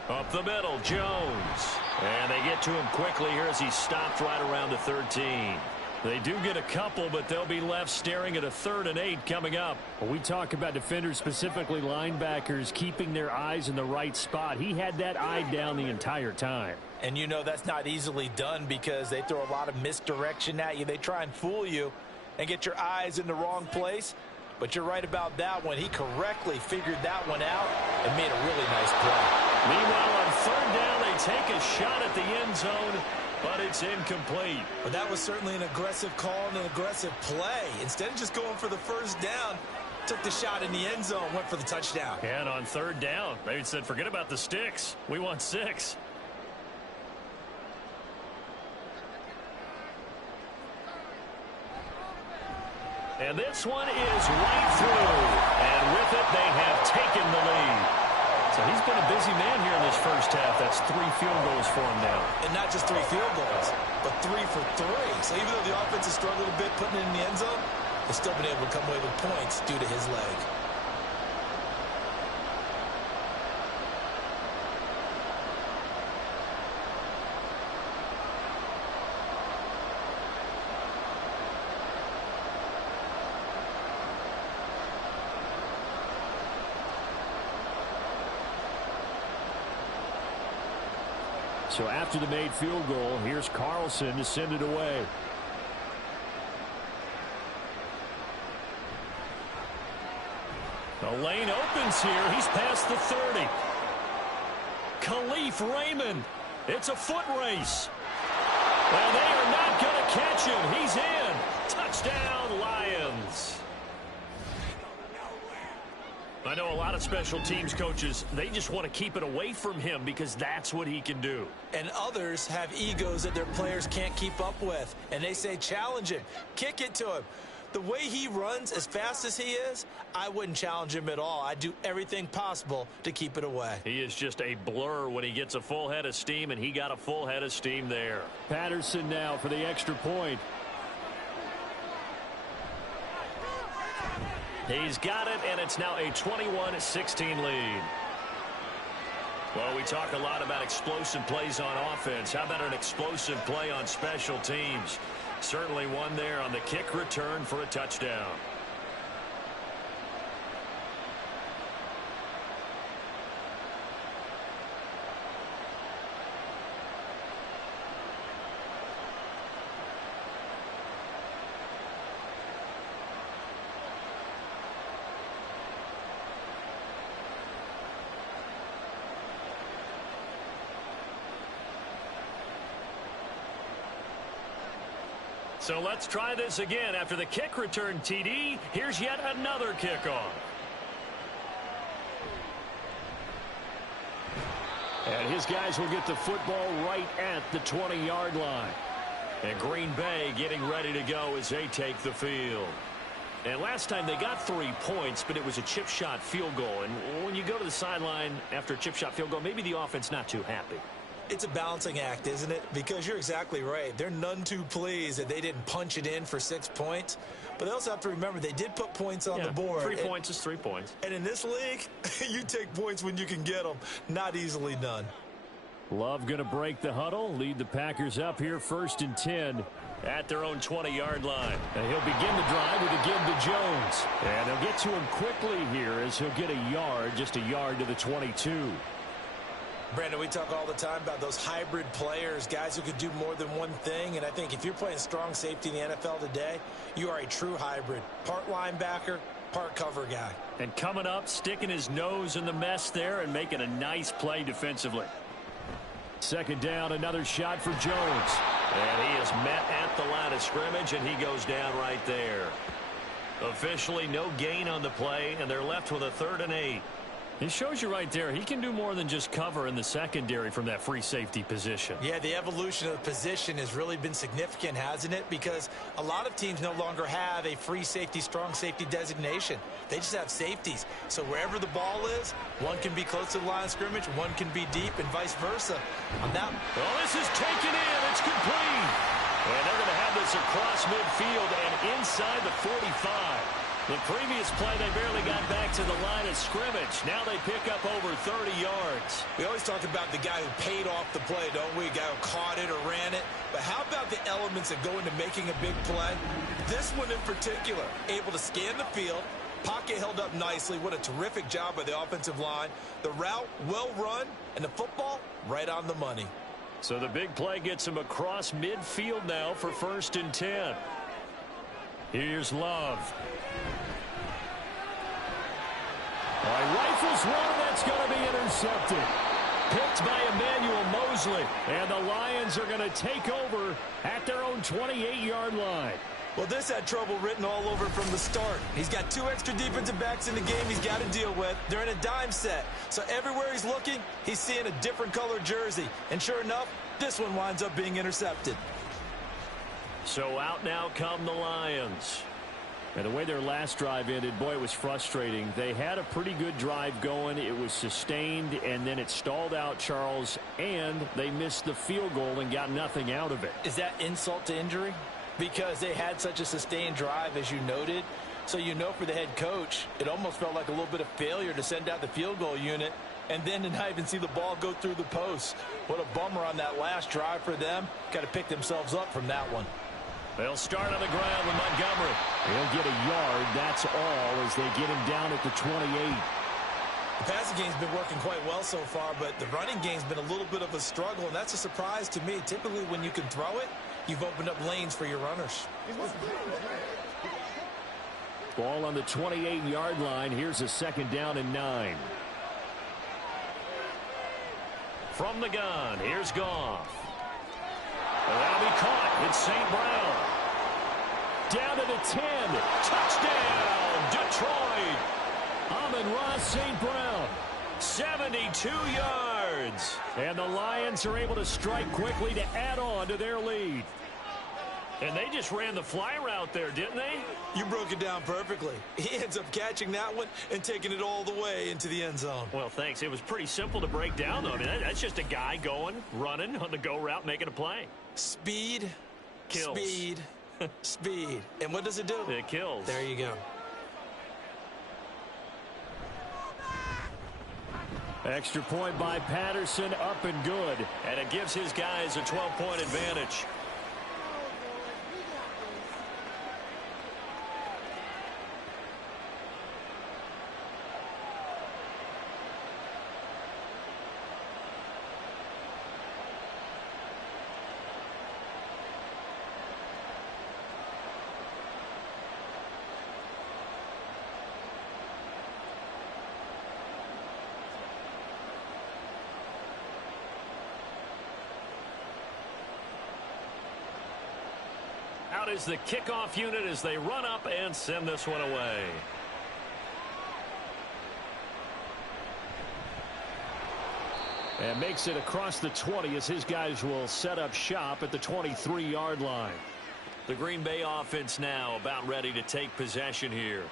Up the middle, Jones. And they get to him quickly here as he stopped right around the 13. They do get a couple, but they'll be left staring at a 3rd and 8 coming up. When we talk about defenders, specifically linebackers, keeping their eyes in the right spot, he had that eye down the entire time. And you know that's not easily done because they throw a lot of misdirection at you. They try and fool you and get your eyes in the wrong place. But you're right about that one. He correctly figured that one out and made a really nice play. Meanwhile, on 3rd down, they take a shot at the end zone, but it's incomplete. But that was certainly an aggressive call and an aggressive play. Instead of just going for the first down, took the shot in the end zone, went for the touchdown. And on 3rd down, they said, forget about the sticks. We want 6. And this one is right through. And with it, they have taken the lead. So he's been a busy man here in this first half. That's 3 field goals for him now. And not just 3 field goals, but 3 for 3. So even though the offense has struggled a bit putting it in the end zone, they've still been able to come away with points due to his leg. So after the made field goal, here's Carlson to send it away. The lane opens here. He's past the 30. Khalif Raymond. It's a foot race. Well, they are not going to catch him. He's in. Touchdown, Lions. I know a lot of special teams coaches, they just want to keep it away from him because that's what he can do. And others have egos that their players can't keep up with. And they say, challenge him, kick it to him. The way he runs as fast as he is, I wouldn't challenge him at all. I'd do everything possible to keep it away. He is just a blur when he gets a full head of steam, and he got a full head of steam there. Patterson now for the extra point. He's got it, and it's now a 21-16 lead. Well, we talk a lot about explosive plays on offense. How about an explosive play on special teams? Certainly one there on the kick return for a touchdown. So let's try this again. After the kick return TD, here's yet another kickoff. And his guys will get the football right at the 20-yard line. And Green Bay getting ready to go as they take the field. And last time they got 3 points, but it was a chip shot field goal. And when you go to the sideline after a chip shot field goal, maybe the offense not too happy. It's a balancing act, isn't it? Because you're exactly right. They're none too pleased that they didn't punch it in for 6 points. But they also have to remember they did put points on the board. 3 points is 3 points. And in this league, you take points when you can get them. Not easily done. Love going to break the huddle, lead the Packers up here 1st and 10 at their own 20-yard line. And he'll begin the drive with a give to Jones. And they'll get to him quickly here as he'll get a yard, just a yard to the 22. Brandon, we talk all the time about those hybrid players, guys who could do more than one thing. And I think if you're playing strong safety in the NFL today, you are a true hybrid. Part linebacker, part cover guy. And coming up, sticking his nose in the mess there and making a nice play defensively. 2nd down, another shot for Jones. And he is met at the line of scrimmage, and he goes down right there. Officially no gain on the play, and they're left with a 3rd and 8. It shows you right there, he can do more than just cover in the secondary from that free safety position. Yeah, the evolution of the position has really been significant, hasn't it? Because a lot of teams no longer have a free safety, strong safety designation. They just have safeties. So wherever the ball is, one can be close to the line of scrimmage, one can be deep, and vice versa. On that, well, this is taken in. It's complete. And they're going to have this across midfield and inside the 45. The previous play, they barely got back to the line of scrimmage. Now they pick up over 30 yards. We always talk about the guy who paid off the play, don't we? A guy who caught it or ran it. But how about the elements that go into making a big play? This one in particular, able to scan the field, pocket held up nicely. What a terrific job by the offensive line. The route, well run, and the football, right on the money. So the big play gets him across midfield now for 1st and 10. Here's Love. Rifles one, that's going to be intercepted. Picked by Emmanuel Mosley. And the Lions are going to take over at their own 28-yard line. Well, this had trouble written all over from the start. He's got 2 extra defensive backs in the game he's got to deal with. They're in a dime set. So everywhere he's looking, he's seeing a different color jersey. And sure enough, this one winds up being intercepted. So out now come the Lions. And the way their last drive ended, boy, it was frustrating. They had a pretty good drive going. It was sustained, and then it stalled out, Charles, and they missed the field goal and got nothing out of it. Is that insult to injury? Because they had such a sustained drive, as you noted. So you know for the head coach, it almost felt like a little bit of failure to send out the field goal unit and then to not even see the ball go through the post. What a bummer on that last drive for them. Got to pick themselves up from that one. They'll start on the ground with Montgomery. He'll get a yard, that's all, as they get him down at the 28. The passing game's been working quite well so far, but the running game's been a little bit of a struggle, and that's a surprise to me. Typically, when you can throw it, you've opened up lanes for your runners. Ball on the 28-yard line. Here's a 2nd down and 9. From the gun, here's Goff. That'll be caught. It's St. Brown. Down to the 10. Touchdown, Detroit. Amon-Ra St. Brown. 72 yards. And the Lions are able to strike quickly to add on to their lead. And they just ran the fly route there, didn't they? You broke it down perfectly. He ends up catching that one and taking it all the way into the end zone. Well, thanks. It was pretty simple to break down, though. I mean, that's just a guy going, running on the go route, making a play. Speed, kills. Speed, speed. And what does it do? It kills. There you go. Extra point by Patterson, up and good. And it gives his guys a 12-point advantage. Out is the kickoff unit as they run up and send this one away. And makes it across the 20 as his guys will set up shop at the 23-yard line. The Green Bay offense now about ready to take possession here.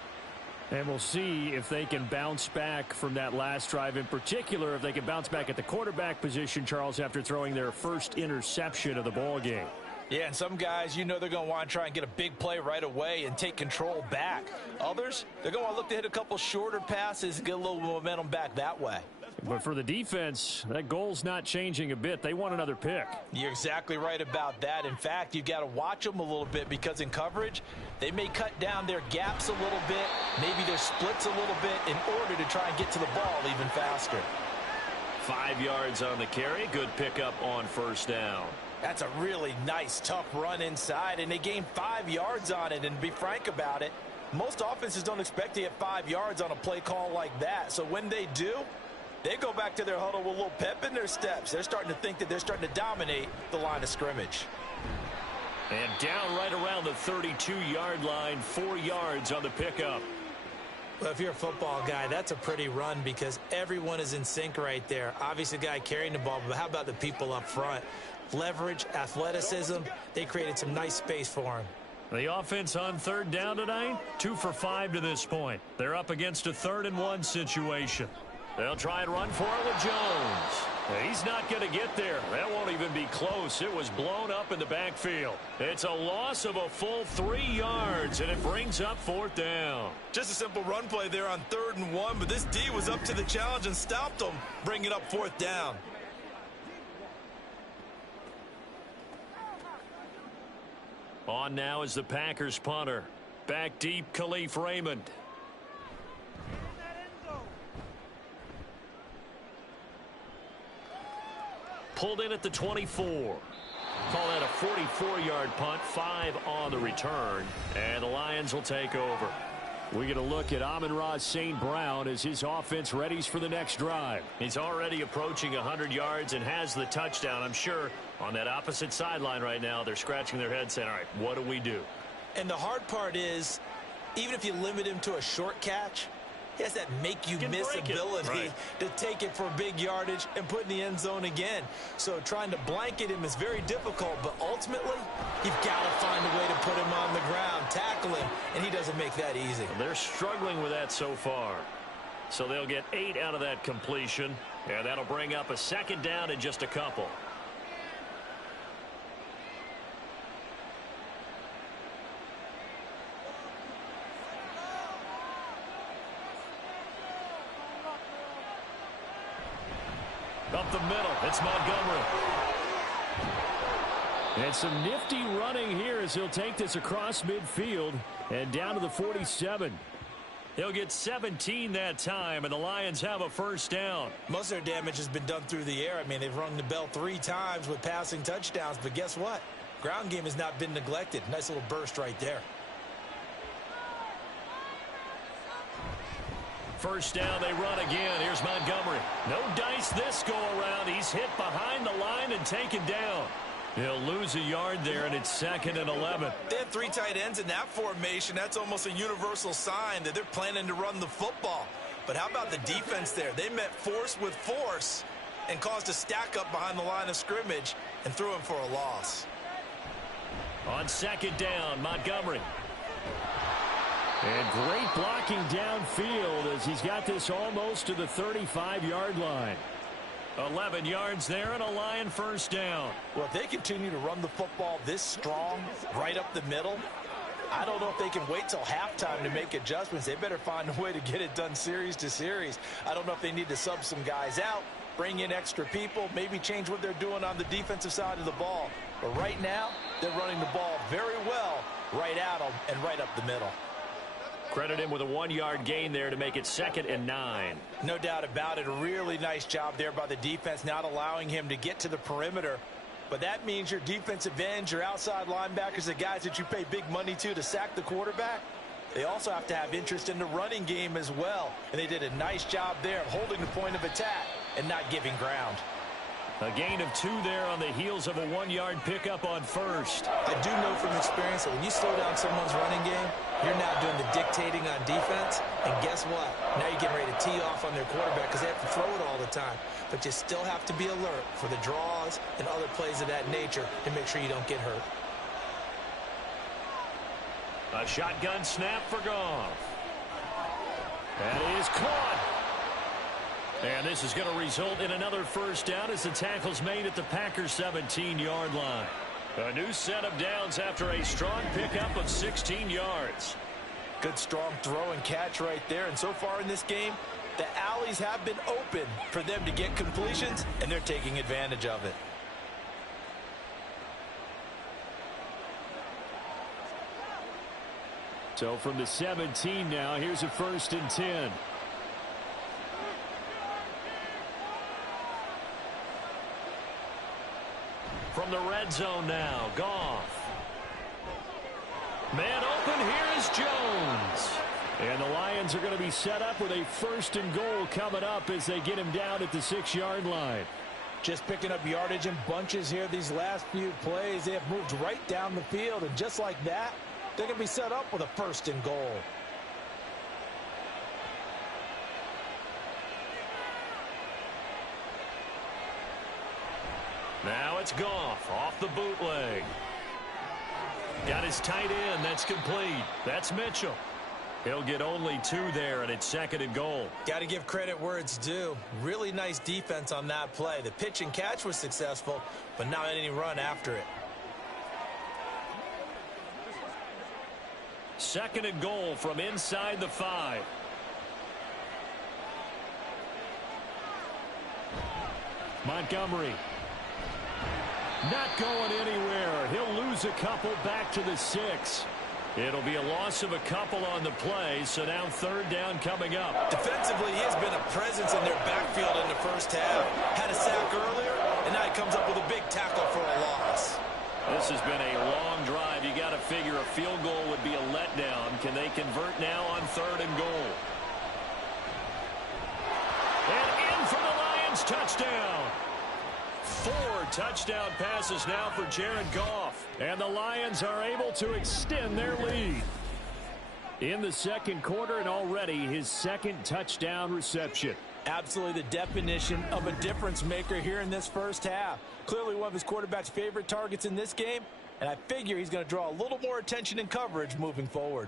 And we'll see if they can bounce back from that last drive, in particular, if they can bounce back at the quarterback position, Charles, after throwing their first interception of the ball game. Yeah, and some guys, they're going to want to try and get a big play right away and take control back. Others, they're going to want to look to hit a couple shorter passes and get a little momentum back that way. But for the defense, that goal's not changing a bit. They want another pick. You're exactly right about that. In fact, you've got to watch them a little bit because in coverage, they may cut down their gaps a little bit, maybe their splits a little bit in order to try and get to the ball even faster. 5 yards on the carry. Good pickup on first down. That's a really nice, tough run inside, and they gained 5 yards on it. And to be frank about it, most offenses don't expect to get 5 yards on a play call like that. So when they do, they go back to their huddle with a little pep in their steps. They're starting to think that they're starting to dominate the line of scrimmage. And down right around the 32-yard line, 4 yards on the pickup. Well, if you're a football guy, that's a pretty run because everyone is in sync right there. Obviously, the guy carrying the ball, but how about the people up front? Leverage, athleticism, they created some nice space for him. The offense on third down tonight, 2 for 5 to this point. They're up against a 3rd and 1 situation. They'll try and run for it with Jones. He's not going to get there. That won't even be close. It was blown up in the backfield. It's a loss of a full 3 yards, and it brings up 4th down. Just a simple run play there on 3rd and 1, but this D was up to the challenge and stopped them, bringing up 4th down. On now is the Packers punter. Back deep, Khalif Raymond. Pulled in at the 24. Call that a 44-yard punt, 5 on the return, and the Lions will take over. We get a look at Amon-Ra St. Brown as his offense readies for the next drive. He's already approaching 100 yards and has the touchdown. I'm sure on that opposite sideline right now, they're scratching their heads saying, all right, what do we do? And the hard part is, even if you limit him to a short catch, he has that make-you-miss ability to take it for big yardage and put in the end zone again. So trying to blanket him is very difficult, but ultimately, you've got to find a way to put him on the ground, tackle him, and he doesn't make that easy. Well, they're struggling with that so far. So they'll get 8 out of that completion, and that'll bring up a 2nd down in just a couple. Up the middle, it's Montgomery. And some nifty running here as he'll take this across midfield and down to the 47. He'll get 17 that time, and the Lions have a 1st down. Most of their damage has been done through the air. I mean, they've rung the bell 3 times with passing touchdowns, but guess what? Ground game has not been neglected. Nice little burst right there. 1st down, they run again. Here's Montgomery. No dice this go around. He's hit behind the line and taken down. He'll lose a yard there, and it's 2nd and 11. They had 3 tight ends in that formation. That's almost a universal sign that they're planning to run the football. But how about the defense there? They met force with force and caused a stack up behind the line of scrimmage and threw him for a loss. On 2nd down, Montgomery. And great blocking downfield as he's got this almost to the 35-yard line. 11 yards there and a Lion 1st down. Well, if they continue to run the football this strong right up the middle, I don't know if they can wait till halftime to make adjustments. They better find a way to get it done series to series. I don't know if they need to sub some guys out, bring in extra people, maybe change what they're doing on the defensive side of the ball. But right now, they're running the ball very well right at them and right up the middle. Credit him with a 1-yard gain there to make it 2nd and 9. No doubt about it. A really nice job there by the defense, not allowing him to get to the perimeter. But that means your defensive ends, your outside linebackers, the guys that you pay big money to sack the quarterback, they also have to have interest in the running game as well. And they did a nice job there of holding the point of attack and not giving ground. A gain of 2 there on the heels of a 1-yard pickup on 1st. I do know from experience that when you slow down someone's running game, you're now doing the dictating on defense. And guess what? Now you're getting ready to tee off on their quarterback because they have to throw it all the time. But you still have to be alert for the draws and other plays of that nature to make sure you don't get hurt. A shotgun snap for Goff. That is caught. And this is going to result in another first down as the tackle's made at the Packers' 17-yard line. A new set of downs after a strong pickup of 16 yards. Good strong throw and catch right there. And so far in this game, the alleys have been open for them to get completions, and they're taking advantage of it. So from the 17 now, here's a 1st and 10. From the red zone now, Goff. Man open, here is Jones. And the Lions are going to be set up with a 1st and goal coming up as they get him down at the 6-yard line. Just picking up yardage in bunches here these last few plays. They have moved right down the field, and just like that, they're going to be set up with a 1st and goal. Now it's Goff off the bootleg. Got his tight end. That's complete. That's Mitchell. He'll get only 2 there, and it's 2nd and goal. Got to give credit where it's due. Really nice defense on that play. The pitch and catch was successful, but not any run after it. 2nd and goal from inside the 5. Montgomery. Not going anywhere. He'll lose a couple back to the 6. It'll be a loss of a couple on the play, so now 3rd down coming up. Defensively, he has been a presence in their backfield in the first half. Had a sack earlier, and now he comes up with a big tackle for a loss. This has been a long drive. You got to figure a field goal would be a letdown. Can they convert now on 3rd and goal? And in for the Lions, touchdown. 4 touchdown passes now for Jared Goff. And the Lions are able to extend their lead. In the 2nd quarter, and already his 2nd touchdown reception. Absolutely the definition of a difference maker here in this first half. Clearly one of his quarterback's favorite targets in this game, and I figure he's going to draw a little more attention and coverage moving forward.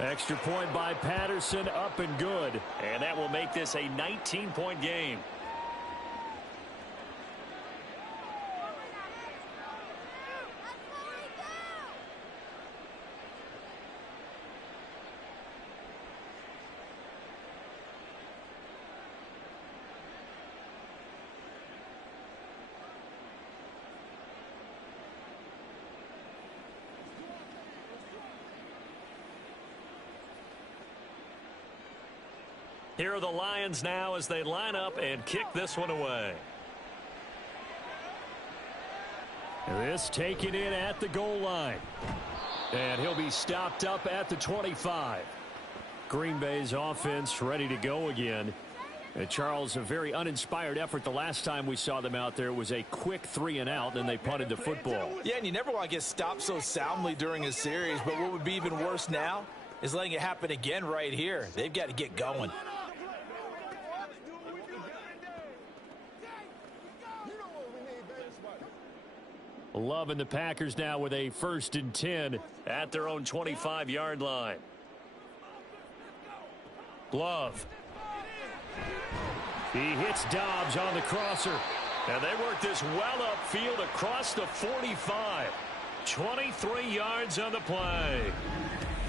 Extra point by Patterson, up and good. And that will make this a 19-point game. Here are the Lions now as they line up and kick this one away. This taken in at the goal line. And he'll be stopped up at the 25. Green Bay's offense ready to go again. And Charles, a very uninspired effort the last time we saw them out there. Was a quick 3 and out, and they punted the football. Yeah, and you never want to get stopped so soundly during a series, but what would be even worse now is letting it happen again right here. They've got to get going. Love and the Packers now with a 1st and 10 at their own 25-yard line. Love. He hits Dobbs on the crosser. And they work this well upfield across the 45. 23 yards on the play.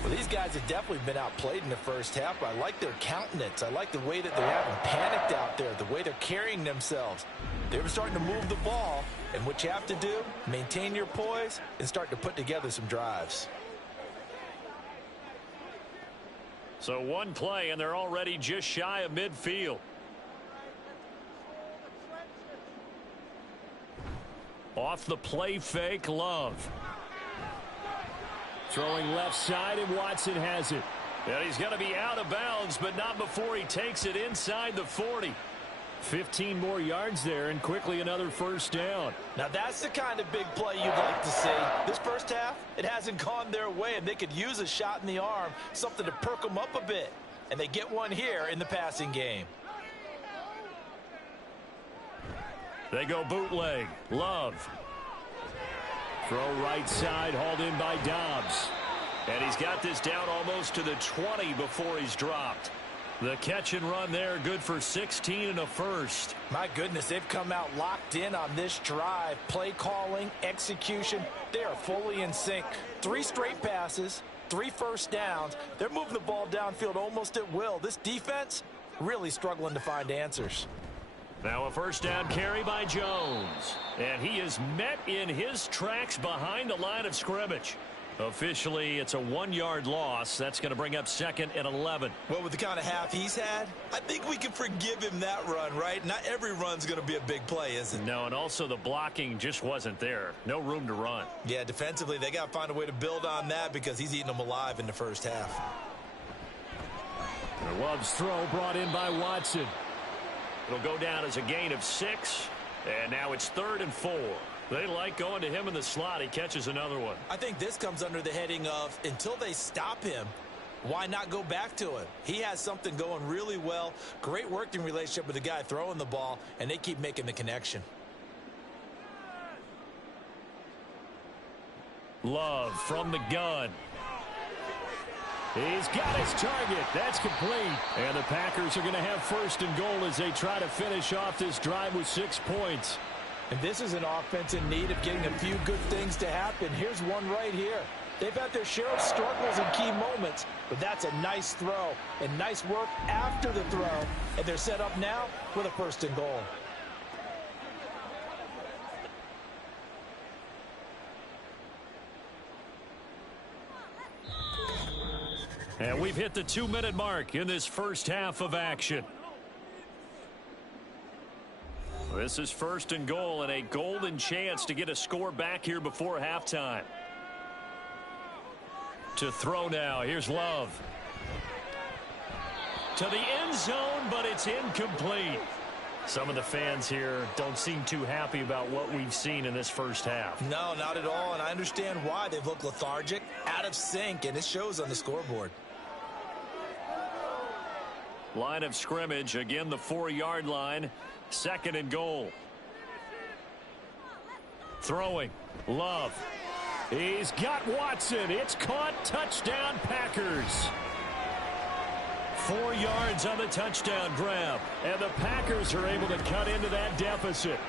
Well, these guys have definitely been outplayed in the first half, but I like their countenance. I like the way that they're having panicked out there, the way they're carrying themselves. They were starting to move the ball, and what you have to do, maintain your poise and start to put together some drives. So one play, and they're already just shy of midfield. Off the play fake, Love. Throwing left side, and Watson has it. And he's going to be out of bounds, but not before he takes it inside the 40. 15 more yards there, and quickly another 1st down. Now that's the kind of big play you'd like to see. This first half, it hasn't gone their way, and they could use a shot in the arm, something to perk them up a bit. And they get one here in the passing game. They go bootleg. Love. Throw right side, hauled in by Dobbs. And he's got this down almost to the 20 before he's dropped. The catch and run there, good for 16 and a first. My goodness, they've come out locked in on this drive. Play calling, execution, they are fully in sync. 3 straight passes, 3 first downs. They're moving the ball downfield almost at will. This defense really struggling to find answers. Now a first down carry by Jones. And he is met in his tracks behind the line of scrimmage. Officially, it's a 1-yard loss. That's going to bring up 2nd and 11. Well, with the kind of half he's had, I think we can forgive him that run, right? Not every run's going to be a big play, is it? No, and also the blocking just wasn't there. No room to run. Yeah, defensively, they got to find a way to build on that because he's eating them alive in the first half. Love's throw brought in by Watson. It'll go down as a gain of 6, and now it's 3rd and 4. They like going to him in the slot. He catches another one. I think this comes under the heading of until they stop him, why not go back to him? He has something going really well. Great working relationship with the guy throwing the ball, and they keep making the connection. Love from the gun. He's got his target. That's complete. And the Packers are going to have 1st and goal as they try to finish off this drive with 6 points. And this is an offense in need of getting a few good things to happen. Here's one right here. They've had their share of struggles in key moments, but that's a nice throw and nice work after the throw. And they're set up now with a 1st and goal. And we've hit the 2-minute mark in this first half of action. This is 1st and goal and a golden chance to get a score back here before halftime. To throw now. Here's Love. To the end zone, but it's incomplete. Some of the fans here don't seem too happy about what we've seen in this first half. No, not at all, and I understand why. They've looked lethargic, out of sync, and it shows on the scoreboard. Line of scrimmage, again the 4-yard line. 2nd and goal. Throwing. Love. He's got Watson. It's caught. Touchdown, Packers. 4 yards on the touchdown grab. And the Packers are able to cut into that deficit.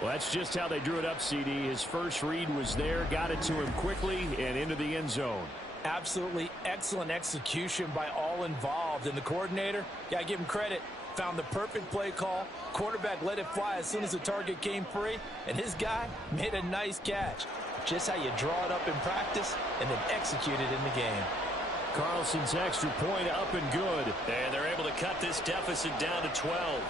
Well, that's just how they drew it up, CD. His first read was there, got it to him quickly, and into the end zone. Absolutely excellent execution by all involved. And the coordinator, got to give him credit, found the perfect play call. Quarterback let it fly as soon as the target came free. And his guy made a nice catch. Just how you draw it up in practice and then execute it in the game. Carlson's extra point up and good. And they're able to cut this deficit down to 12.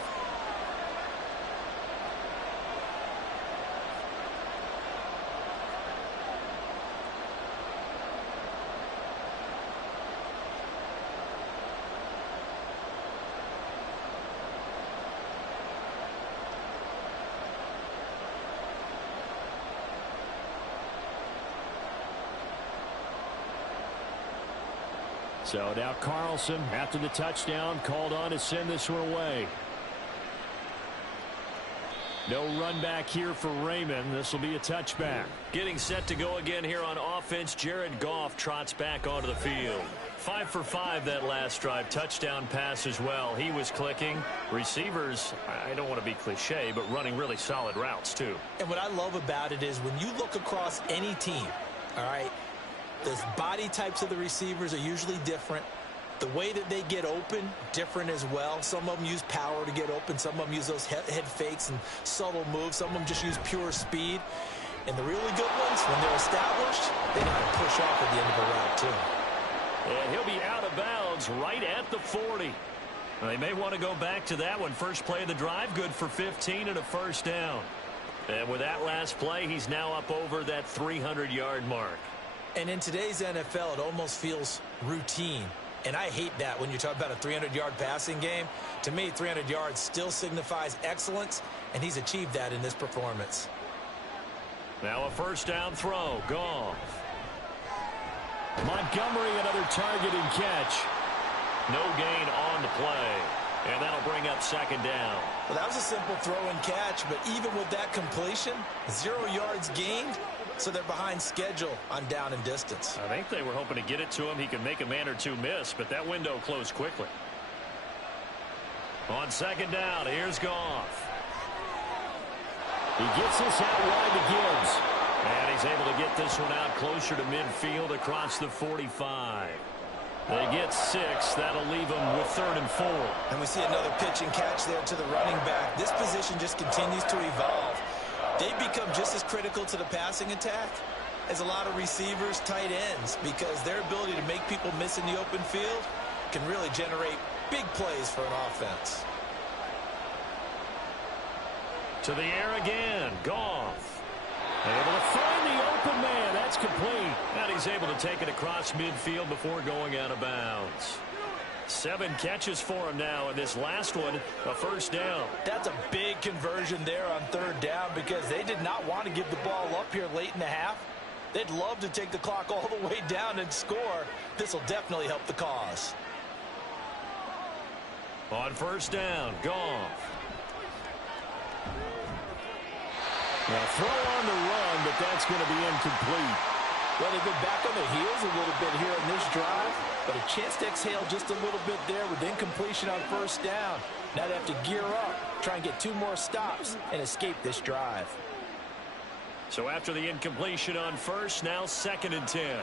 So now Carlson, after the touchdown, called on to send this one away. No run back here for Raymond. This will be a touchback. Getting set to go again here on offense. Jared Goff trots back onto the field. 5 for 5 that last drive. Touchdown pass as well. He was clicking. Receivers, I don't want to be cliche, but running really solid routes too. And what I love about it is when you look across any team, all right, the body types of the receivers are usually different. The way that they get open, different as well. Some of them use power to get open. Some of them use those head fakes and subtle moves. Some of them just use pure speed. And the really good ones, when they're established, they know how to push off at the end of a route, too. And he'll be out of bounds right at the 40. They may want to go back to that one. First play of the drive, good for 15 and a first down. And with that last play, he's now up over that 300-yard mark. And in today's NFL, it almost feels routine. And I hate that when you talk about a 300-yard passing game. To me, 300 yards still signifies excellence, and he's achieved that in this performance. Now a first down throw. Goff. Montgomery, another target and catch. No gain on the play. And that'll bring up second down. Well, that was a simple throw and catch, but even with that completion, 0 yards gained, so they're behind schedule on down and distance. I think they were hoping to get it to him. He could make a man or two miss, but that window closed quickly. On second down, here's Goff. He gets this out wide to Gibbs. And he's able to get this one out closer to midfield across the 45. They get 6. That'll leave them with 3rd and 4. And we see another pitch and catch there to the running back. This position just continues to evolve. They become just as critical to the passing attack as a lot of receivers, tight ends, because their ability to make people miss in the open field can really generate big plays for an offense. To the air again, Goff. Able to find the open man. That's complete. And he's able to take it across midfield before going out of bounds. 7 catches for him now, and this last one, a first down. That's a big conversion there on 3rd down because they did not want to give the ball up here late in the half. They'd love to take the clock all the way down and score. This will definitely help the cause. On first down, Goff. Now throw on the run, but that's going to be incomplete. Well, they've been back on their heels a little bit here in this drive, but a chance to exhale just a little bit there with incompletion on first down. Now they have to gear up, try and get 2 more stops, and escape this drive. So after the incompletion on first, now 2nd and 10.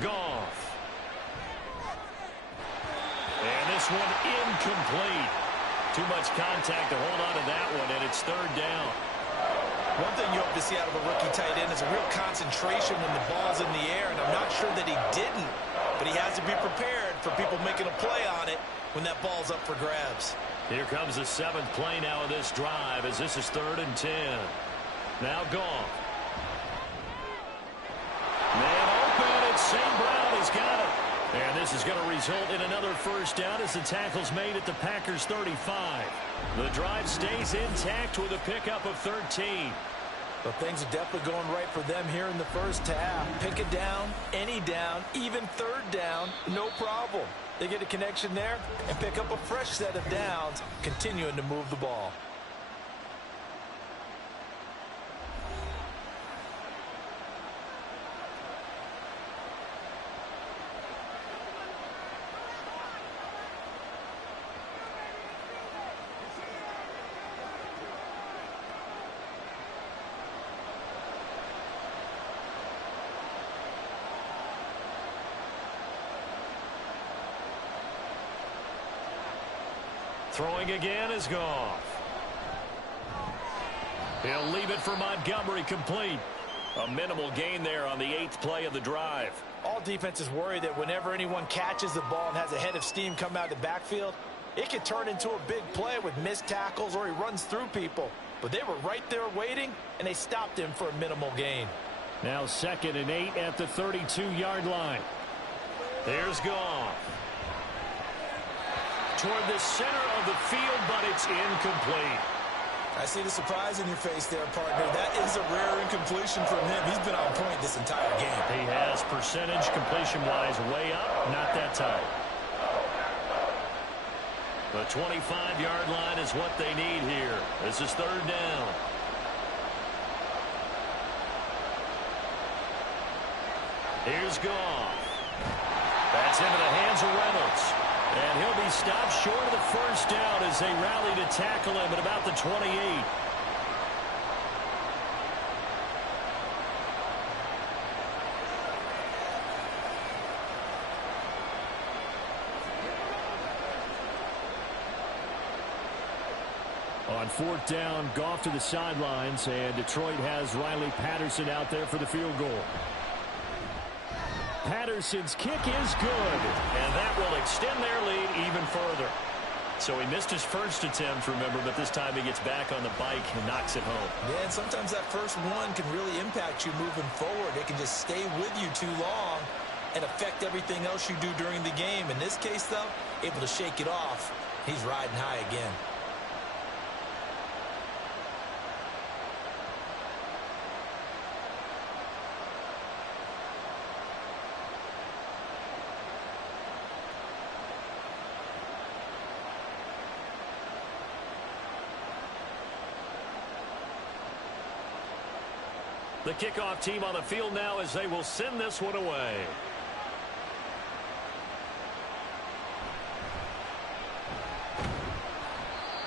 Goff. And this one incomplete. Too much contact to hold on to that one, and it's 3rd down. One thing you hope to see out of a rookie tight end is a real concentration when the ball's in the air, and I'm not sure that he didn't, but he has to be prepared for people making a play on it when that ball's up for grabs. Here comes the 7th play now of this drive as this is 3rd and 10. Now Goff. Man open, and St. Brown has got it. And this is going to result in another first down as the tackle's made at the Packers' 35. The drive stays intact with a pickup of 13. But things are definitely going right for them here in the first half. Pick a down, any down, even 3rd down, no problem. They get a connection there and pick up a fresh set of downs, continuing to move the ball. Throwing again is Goff. He'll leave it for Montgomery, complete. A minimal gain there on the 8th play of the drive. All defenses worry that whenever anyone catches the ball and has a head of steam come out of the backfield, it can turn into a big play with missed tackles or he runs through people. But they were right there waiting, and they stopped him for a minimal gain. Now 2nd and 8 at the 32-yard line. Here's Goff. Toward the center of the field, but it's incomplete. I see the surprise in your face there, partner. That is a rare incompletion from him. He's been on point this entire game. He has percentage completion-wise way up, not that time. The 25-yard line is what they need here. This is 3rd down. Here's Goff. That's into the hands of Reynolds. And he'll be stopped short of the first down as they rally to tackle him at about the 28. On 4th down, Goff to the sidelines, and Detroit has Riley Patterson out there for the field goal. Patterson's kick is good. And that will extend their lead even further. So he missed his first attempt, remember, but this time he gets back on the bike and knocks it home. Yeah, and sometimes that first one can really impact you moving forward. It can just stay with you too long and affect everything else you do during the game. In this case, though, able to shake it off. He's riding high again. The kickoff team on the field now as they will send this one away.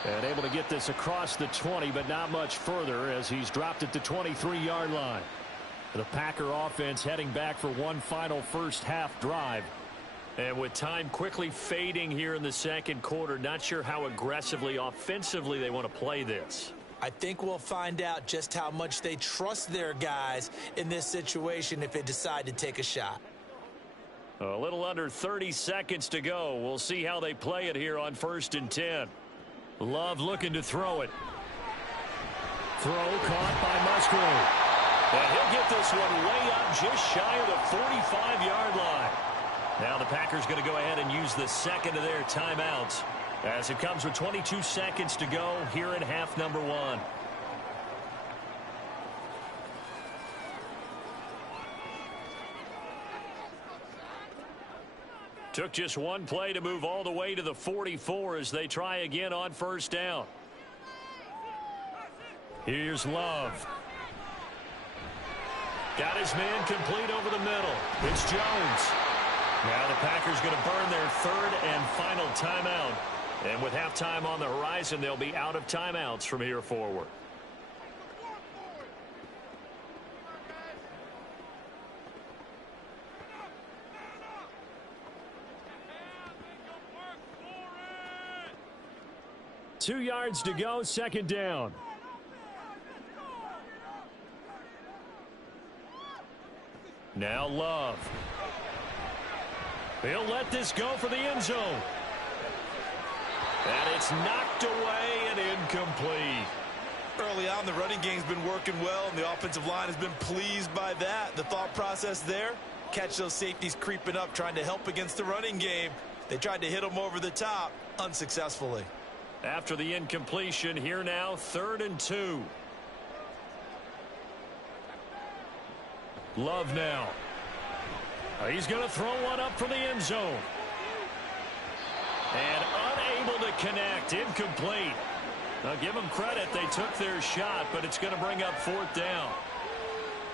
And able to get this across the 20, but not much further as he's dropped it to 23-yard line. The Packer offense heading back for one final first half drive. And with time quickly fading here in the second quarter, not sure how aggressively, offensively they want to play this. I think we'll find out just how much they trust their guys in this situation if they decide to take a shot. A little under 30 seconds to go. We'll see how they play it here on 1st and 10. Love looking to throw it. Throw caught by Musgrave. And he'll get this one way up just shy of the 45-yard line. Now the Packers going to go ahead and use the second of their timeouts as it comes with 22 seconds to go here in half number 1. Took just one play to move all the way to the 44 as they try again on 1st down. Here's Love. Got his man complete over the middle. It's Jones. Now the Packers going to burn their 3rd and final timeout. And with halftime on the horizon, they'll be out of timeouts from here forward. Two yards to go, 2nd down. Now Love. He'll let this go for the end zone. And it's knocked away and incomplete. Early on, the running game's been working well, and the offensive line has been pleased by that. The thought process there, catch those safeties creeping up, trying to help against the running game. They tried to hit them over the top, unsuccessfully. After the incompletion, here now, 3rd and 2. Love now. He's going to throw one up for the end zone. And unable to connect, incomplete. Now give them credit, they took their shot, but it's going to bring up 4th down.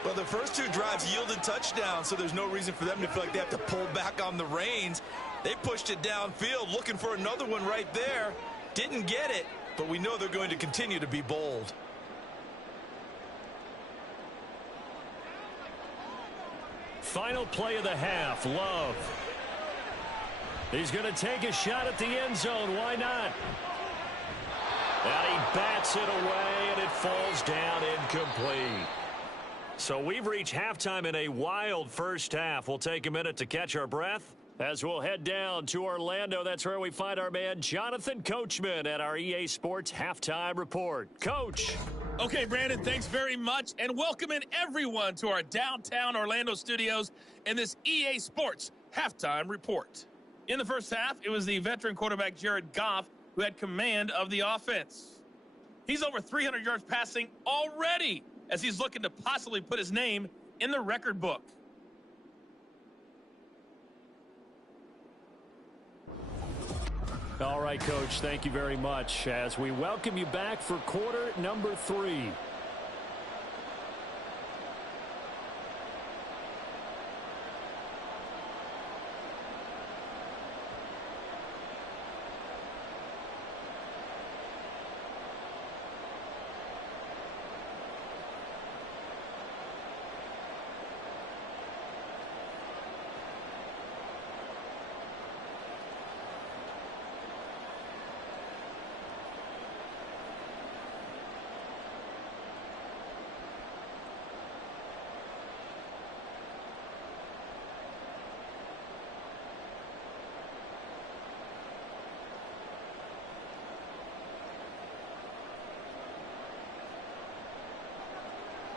Well, the first 2 drives yielded touchdowns, so there's no reason for them to feel like they have to pull back on the reins. They pushed it downfield, looking for another one right there. Didn't get it, but we know they're going to continue to be bold. Final play of the half, Love. He's going to take a shot at the end zone. Why not? And he bats it away, and it falls down incomplete. So we've reached halftime in a wild first half. We'll take a minute to catch our breath as we'll head down to Orlando. That's where we find our man Jonathan Coachman at our EA Sports Halftime Report. Coach. Okay, Brandon, thanks very much, and welcoming everyone to our downtown Orlando studios in this EA Sports Halftime Report. In the first half, it was the veteran quarterback Jared Goff who had command of the offense. He's over 300 yards passing already as he's looking to possibly put his name in the record book. All right, Coach, thank you very much as we welcome you back for quarter number 3.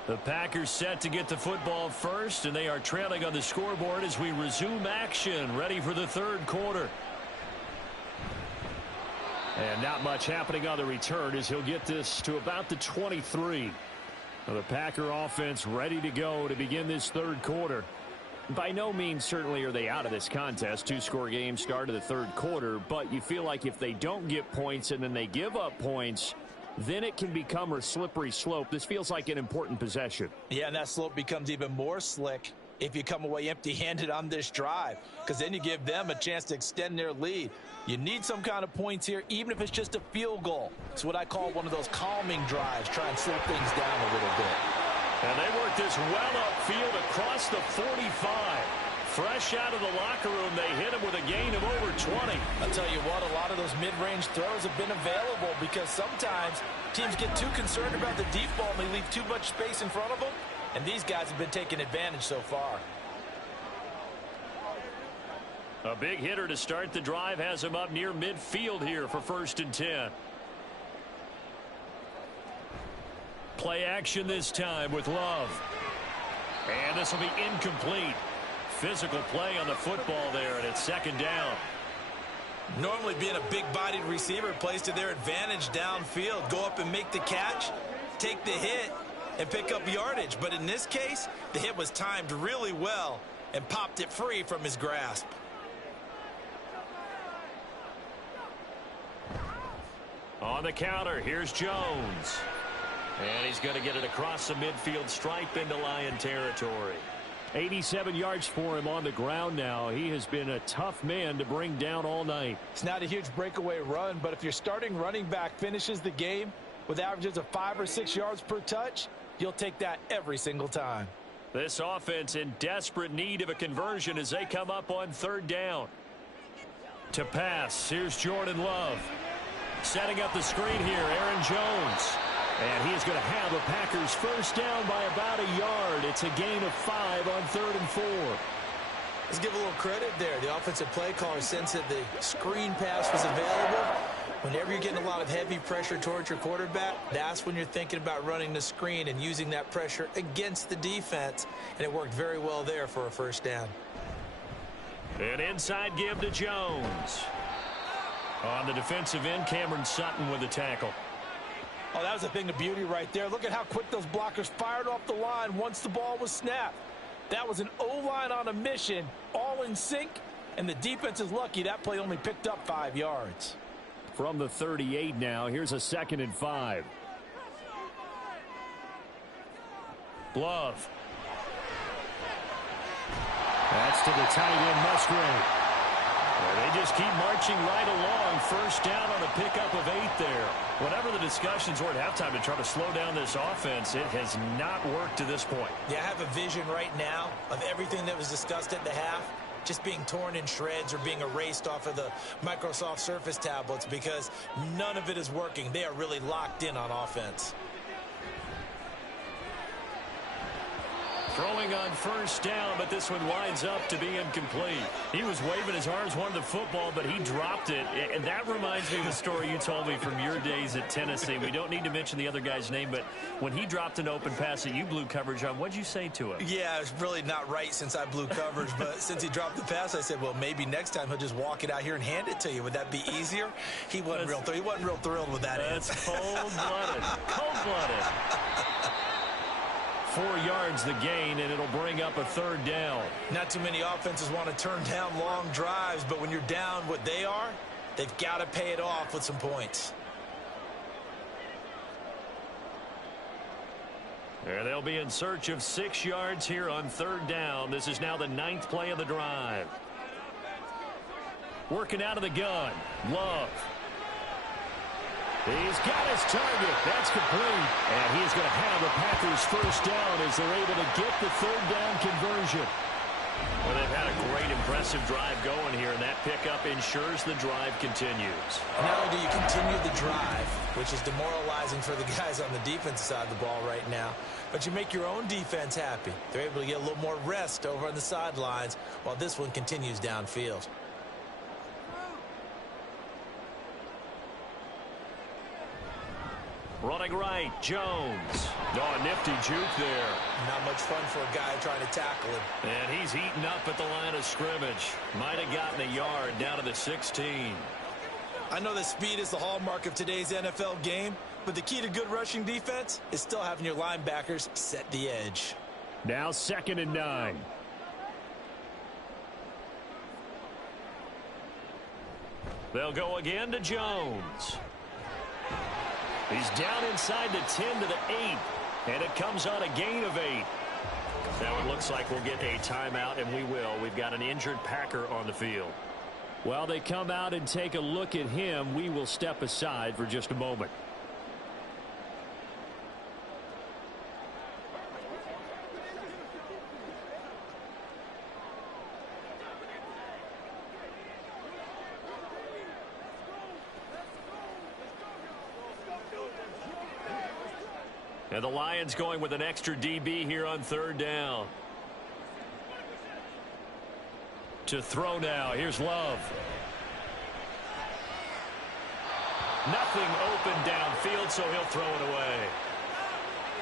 The Packers set to get the football first, and they are trailing on the scoreboard as we resume action, ready for the 3rd quarter. And not much happening on the return as he'll get this to about the 23. The Packer offense ready to go to begin this 3rd quarter. By no means certainly are they out of this contest. 2-score game start of the 3rd quarter, but you feel like if they don't get points and then they give up points, then it can become a slippery slope. This feels like an important possession. Yeah, and that slope becomes even more slick if you come away empty-handed on this drive, because then you give them a chance to extend their lead. You need some kind of points here, even if it's just a field goal. It's what I call one of those calming drives, try and slow things down a little bit. And they work this well upfield across the 45. Fresh out of the locker room, they hit him with a gain of over 20. I'll tell you what, a lot of those mid-range throws have been available because sometimes teams get too concerned about the deep ball and they leave too much space in front of them. And these guys have been taking advantage so far. A big hitter to start the drive has him up near midfield here for 1st and 10. Play action this time with Love. And this will be incomplete. Physical play on the football there, and it's 2nd down. Normally being a big-bodied receiver plays to their advantage downfield. Go up and make the catch, take the hit, and pick up yardage. But in this case, the hit was timed really well and popped it free from his grasp. On the counter, here's Jones. And he's going to get it across the midfield stripe into Lion territory. 87 yards for him on the ground now. He has been a tough man to bring down all night. It's not a huge breakaway run, but if your starting running back finishes the game with averages of 5 or 6 yards per touch, you'll take that every single time. This offense in desperate need of a conversion as they come up on 3rd down. To pass, here's Jordan Love. Setting up the screen here, Aaron Jones. And he is going to have a Packers 1st down by about a yard. It's a gain of 5 on 3rd and 4. Let's give a little credit there. The offensive play caller sensed that the screen pass was available. Whenever you're getting a lot of heavy pressure towards your quarterback, that's when you're thinking about running the screen and using that pressure against the defense. And it worked very well there for a 1st down. An inside give to Jones. On the defensive end, Cameron Sutton with the tackle. Oh, that was a thing of beauty right there. Look at how quick those blockers fired off the line once the ball was snapped. That was an O-line on a mission, all in sync, and the defense is lucky that play only picked up 5 yards. From the 38 now, here's a 2nd and 5. Love. That's to the tight end, Musgrave. They just keep marching right along. 1st down on a pickup of 8 there. Whatever the discussions were at halftime to try to slow down this offense, it has not worked to this point. Yeah, I have a vision right now of everything that was discussed at the half just being torn in shreds or being erased off of the Microsoft Surface tablets because none of it is working. They are really locked in on offense. Throwing on 1st down, but this one winds up to be incomplete. He was waving his arms, wanted the football, but he dropped it. And that reminds me of the story you told me from your days at Tennessee. We don't need to mention the other guy's name, but when he dropped an open pass that you blew coverage on, what'd you say to him? Yeah, it's really not right since I blew coverage, but since he dropped the pass, I said, well, maybe next time he'll just walk it out here and hand it to you. Would that be easier? He wasn't real thrilled with that. That's cold-blooded. Cold-blooded. 4 yards the gain, and it'll bring up a 3rd down. Not too many offenses want to turn down long drives, but when you're down what they are, they've got to pay it off with some points. And they'll be in search of 6 yards here on 3rd down. This is now the 9th play of the drive. Working out of the gun. Love. He's got his target. That's complete. And he's going to have the Packers 1st down as they're able to get the 3rd down conversion. Well, they've had a great, impressive drive going here, and that pickup ensures the drive continues. Not only do you continue the drive, which is demoralizing for the guys on the defensive side of the ball right now, but you make your own defense happy. They're able to get a little more rest over on the sidelines while this one continues downfield. Running right, Jones. Oh, a nifty juke there. Not much fun for a guy trying to tackle him. And he's heating up at the line of scrimmage. Might have gotten a yard down to the 16. I know that speed is the hallmark of today's NFL game, but the key to good rushing defense is still having your linebackers set the edge. Now 2nd and 9. They'll go again to Jones. He's down inside the 10 to the 8, and it comes on a gain of 8. Now it looks like we'll get a timeout, and we will. We've got an injured Packer on the field. While they come out and take a look at him, we will step aside for just a moment. And the Lions going with an extra DB here on 3rd down. To throw now. Here's Love. Nothing open downfield, so he'll throw it away.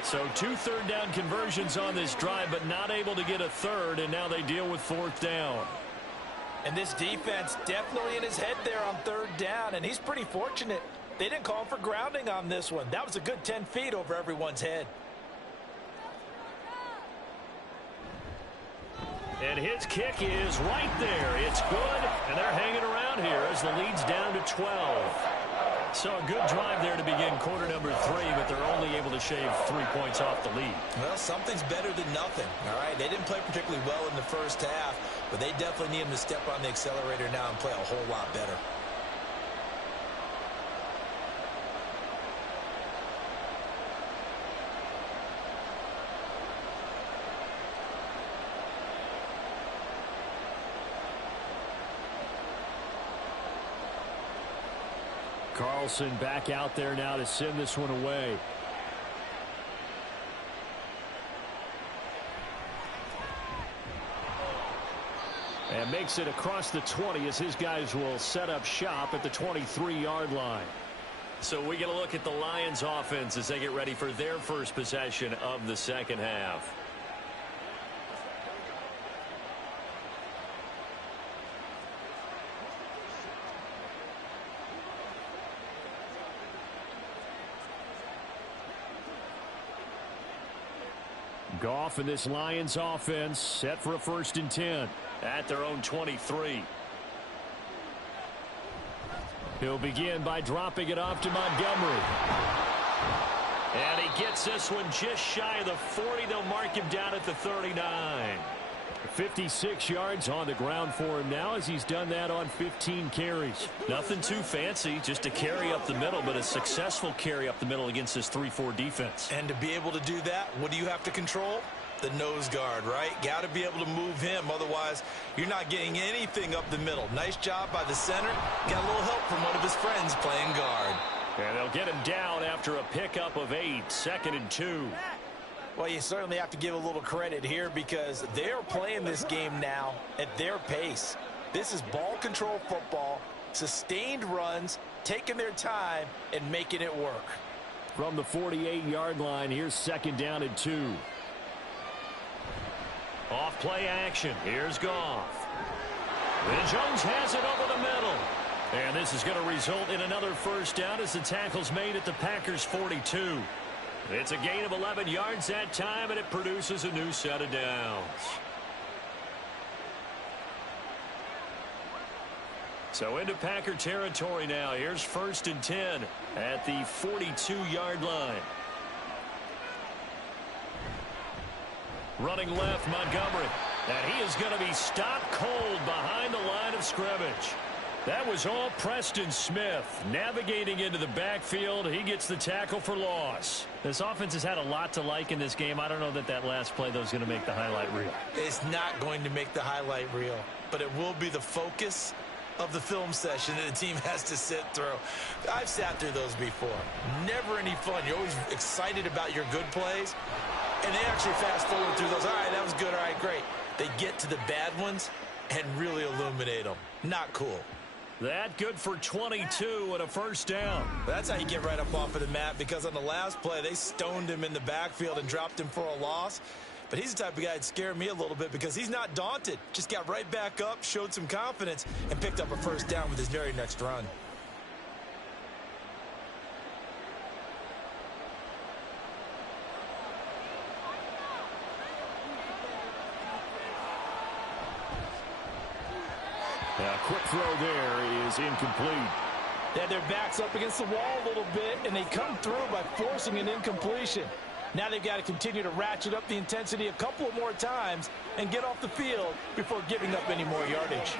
So 2 3rd down conversions on this drive, but not able to get a 3rd, and now they deal with 4th down. And this defense definitely in his head there on 3rd down, and he's pretty fortunate. They didn't call for grounding on this one. That was a good 10 feet over everyone's head. And his kick is right there. It's good, and they're hanging around here as the lead's down to 12. So a good drive there to begin quarter number 3, but they're only able to shave 3 points off the lead. Well, something's better than nothing, all right? They didn't play particularly well in the first half, but they definitely need him to step on the accelerator now and play a whole lot better. Carlson back out there now to send this one away. And makes it across the 20 as his guys will set up shop at the 23-yard line. So we get a look at the Lions offense as they get ready for their first possession of the second half. Goff and this Lions offense set for a 1st and 10. At their own 23. He'll begin by dropping it off to Montgomery. And he gets this one just shy of the 40. They'll mark him down at the 39. 56 yards on the ground for him now as he's done that on 15 carries. Nothing too fancy, just a carry up the middle, but a successful carry up the middle against this 3-4 defense. And to be able to do that, what do you have to control? The nose guard, right? Got to be able to move him. Otherwise, you're not getting anything up the middle. Nice job by the center. Got a little help from one of his friends playing guard. And they'll get him down after a pickup of 8. 2nd and 2. Well, you certainly have to give a little credit here because they're playing this game now at their pace. This is ball control football, sustained runs, taking their time, and making it work. From the 48-yard line, here's 2nd down and 2. Off play action. Here's Goff. And Jones has it over the middle. And this is going to result in another 1st down as the tackle's made at the Packers' 42. It's a gain of 11 yards that time, and it produces a new set of downs. So into Packer territory now. Here's 1st and 10 at the 42-yard line. Running left, Montgomery. And he is going to be stopped cold behind the line of scrimmage. That was all Preston Smith navigating into the backfield. He gets the tackle for loss. This offense has had a lot to like in this game. I don't know that last play, though, is going to make the highlight reel. It's not going to make the highlight reel, but it will be the focus of the film session that the team has to sit through. I've sat through those before. Never any fun. You're always excited about your good plays, and they actually fast forward through those. All right, that was good. All right, great. They get to the bad ones and really illuminate them. Not cool. That good for 22 and a 1st down. That's how you get right up off of the mat, because on the last play, they stoned him in the backfield and dropped him for a loss. But he's the type of guy that scared me a little bit because he's not daunted. Just got right back up, showed some confidence, and picked up a 1st down with his very next run. A quick throw there is incomplete. They had their backs up against the wall a little bit, and they come through by forcing an incompletion. Now they've got to continue to ratchet up the intensity a couple of more times and get off the field before giving up any more yardage.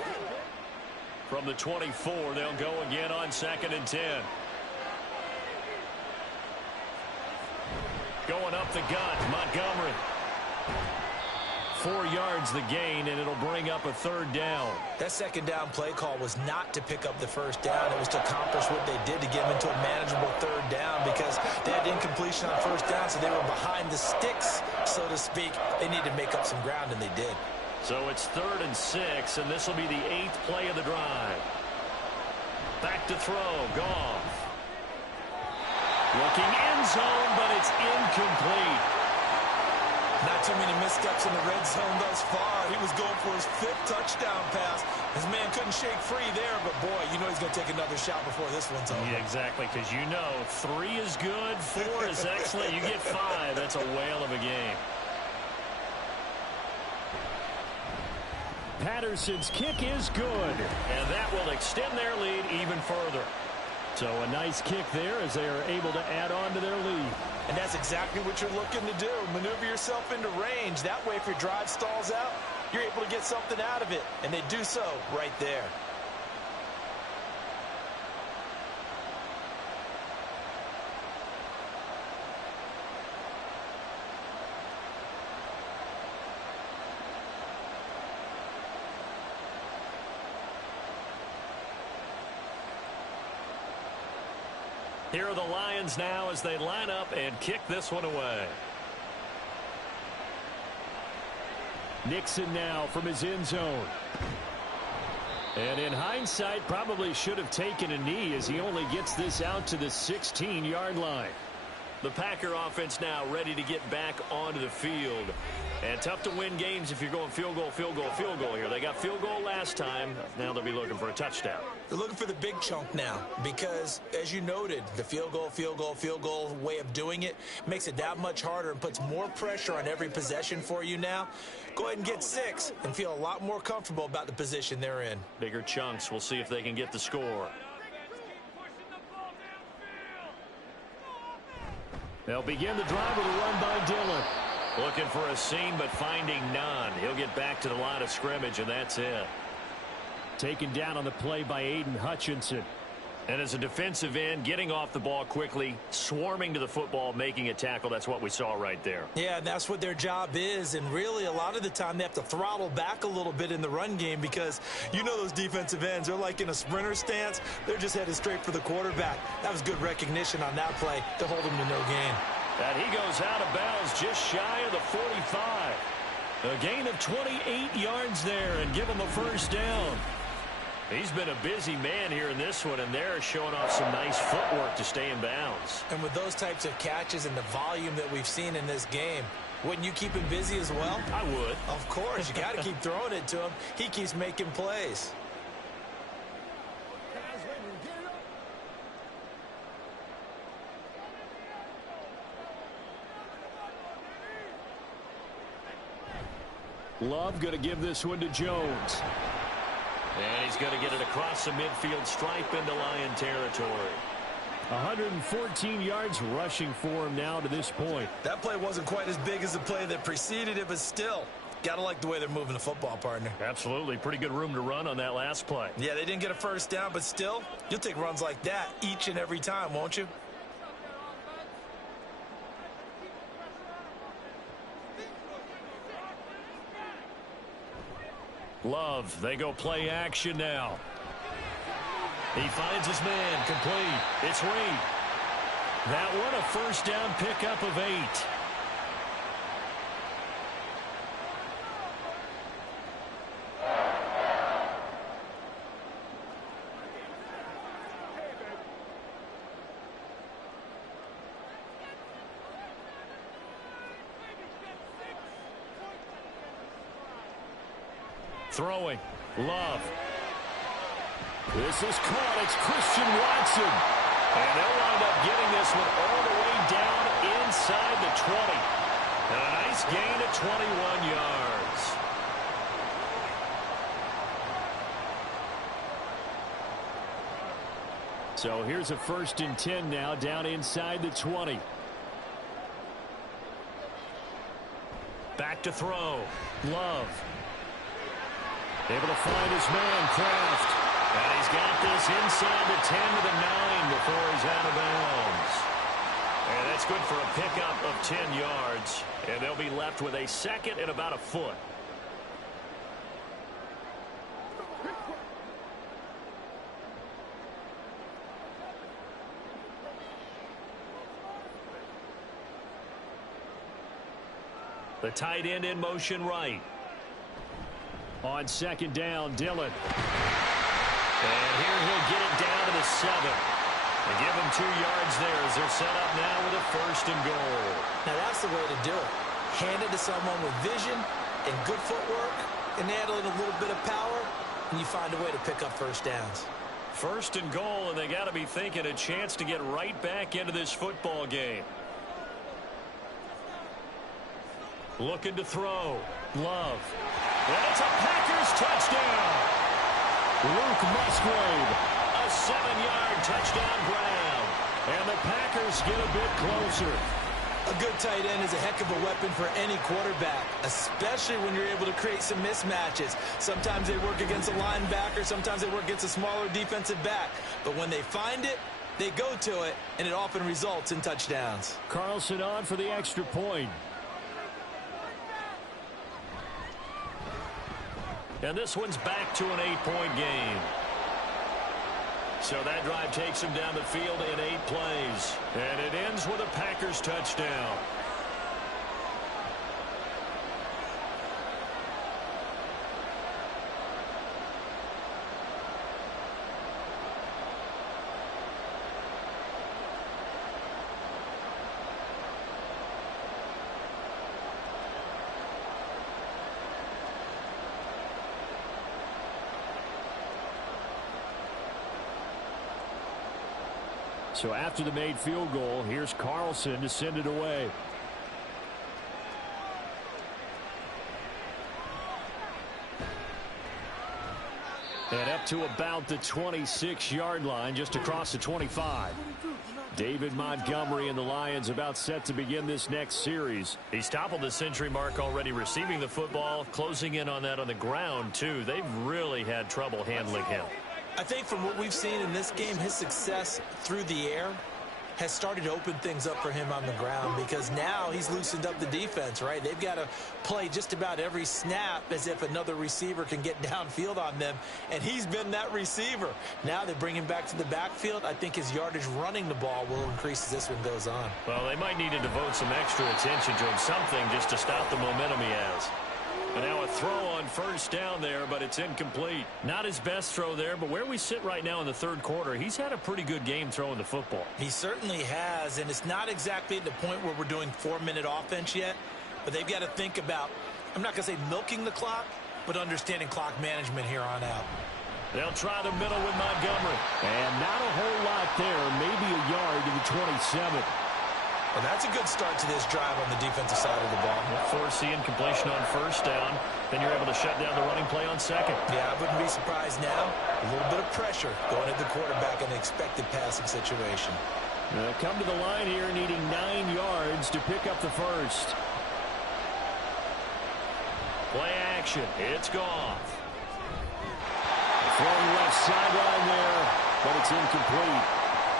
From the 24, they'll go again on 2nd and 10. Going up the gut, Montgomery. 4 yards the gain, and it'll bring up a 3rd down. That 2nd down play call was not to pick up the 1st down. It was to accomplish what they did to get them into a manageable 3rd down because they had incompletion on 1st down, so they were behind the sticks, so to speak. They needed to make up some ground, and they did. So it's 3rd and 6, and this will be the 8th play of the drive. Back to throw, Goff. Looking end zone, but it's incomplete. Not too many missteps in the red zone thus far. He was going for his 5th touchdown pass. His man couldn't shake free there, but boy, you know he's going to take another shot before this one's over. Yeah, exactly, because you know 3 is good, 4 is excellent. You get 5. That's a whale of a game. Patterson's kick is good. And that will extend their lead even further. So a nice kick there as they are able to add on to their lead. And that's exactly what you're looking to do. Maneuver yourself into range. That way, if your drive stalls out, you're able to get something out of it. And they do so right there. Here are the Lions now as they line up and kick this one away. Nixon now from his end zone. And in hindsight, probably should have taken a knee as he only gets this out to the 16-yard line. The Packer offense now ready to get back onto the field. And tough to win games if you're going field goal, field goal, field goal here. They got field goal last time. Now they'll be looking for a touchdown. They're looking for the big chunk now because, as you noted, the field goal way of doing it makes it that much harder and puts more pressure on every possession for you now. Go ahead and get 6 and feel a lot more comfortable about the position they're in. Bigger chunks. We'll see if they can get the score. They'll begin the drive with a run by Dillon. Looking for a seam, but finding none. He'll get back to the line of scrimmage, and that's it. Taken down on the play by Aiden Hutchinson. And as a defensive end, getting off the ball quickly, swarming to the football, making a tackle, that's what we saw right there. Yeah, and that's what their job is, and really a lot of the time they have to throttle back a little bit in the run game because you know those defensive ends, they're like in a sprinter stance. They're just headed straight for the quarterback. That was good recognition on that play to hold him to no gain. And he goes out of bounds just shy of the 45. A gain of 28 yards there and give him a 1st down. He's been a busy man here in this one, and they're showing off some nice footwork to stay in bounds. And with those types of catches and the volume that we've seen in this game, wouldn't you keep him busy as well? I would. Of course. You got to keep throwing it to him. He keeps making plays. Love going to give this one to Jones. And he's going to get it across the midfield stripe into Lion territory. 114 yards rushing for him now to this point. That play wasn't quite as big as the play that preceded it, but still, got to like the way they're moving the football, partner. Absolutely. Pretty good room to run on that last play. Yeah, they didn't get a 1st down, but still, you'll take runs like that each and every time, won't you? Love, they go play action now. He finds his man, complete. It's Reed. That one, a 1st down pickup of 8. Throwing, Love. This is caught. It's Christian Watson. And they'll wind up getting this one all the way down inside the 20. And a nice gain of 21 yards. So here's a 1st and 10 now, down inside the 20. Back to throw. Love. Able to find his man, Kraft. And he's got this inside the 10 to the 9 before he's out of bounds. And that's good for a pickup of 10 yards. And they'll be left with a 2nd and about a foot. The tight end in motion right. On 2nd down, Dillon. And here he'll get it down to the 7. They give him 2 yards there as they're set up now with a 1st and goal. Now that's the way to do it. Hand it to someone with vision and good footwork and add a little bit of power, and you find a way to pick up 1st downs. 1st and goal, and they got to be thinking a chance to get right back into this football game. Looking to throw. Love. And it's a Packers touchdown. Luke Musgrave. A 7-yard touchdown grab. And the Packers get a bit closer. A good tight end is a heck of a weapon for any quarterback, especially when you're able to create some mismatches. Sometimes they work against a linebacker. Sometimes they work against a smaller defensive back. But when they find it, they go to it, and it often results in touchdowns. Carlson on for the extra point. And this one's back to an 8-point game. So that drive takes him down the field in 8 plays. And it ends with a Packers touchdown. So after the made field goal, here's Carlson to send it away. And up to about the 26-yard line, just across the 25. David Montgomery and the Lions about set to begin this next series. He's toppled the century mark already receiving the football, closing in on that on the ground, too. They've really had trouble handling him. I think from what we've seen in this game, his success through the air has started to open things up for him on the ground, because now he's loosened up the defense, right? They've got to play just about every snap as if another receiver can get downfield on them, and he's been that receiver. Now they bring him back to the backfield. I think his yardage running the ball will increase as this one goes on. Well, they might need to devote some extra attention to him, something just to stop the momentum he has. And now a throw on 1st down there, but it's incomplete. Not his best throw there, but where we sit right now in the 3rd quarter, he's had a pretty good game throwing the football. He certainly has, and it's not exactly at the point where we're doing 4-minute offense yet, but they've got to think about, I'm not going to say milking the clock, but understanding clock management here on out. They'll try the middle with Montgomery. And not a whole lot there, maybe a yard to the 27. Well, that's a good start to this drive on the defensive side of the ball. Force the incompletion on 1st down. Then you're able to shut down the running play on 2nd. Yeah, I wouldn't be surprised now. A little bit of pressure going at the quarterback in an expected passing situation. They'll come to the line here needing 9 yards to pick up the 1st. Play action. It's Goff. Throwing left sideline there, but it's incomplete.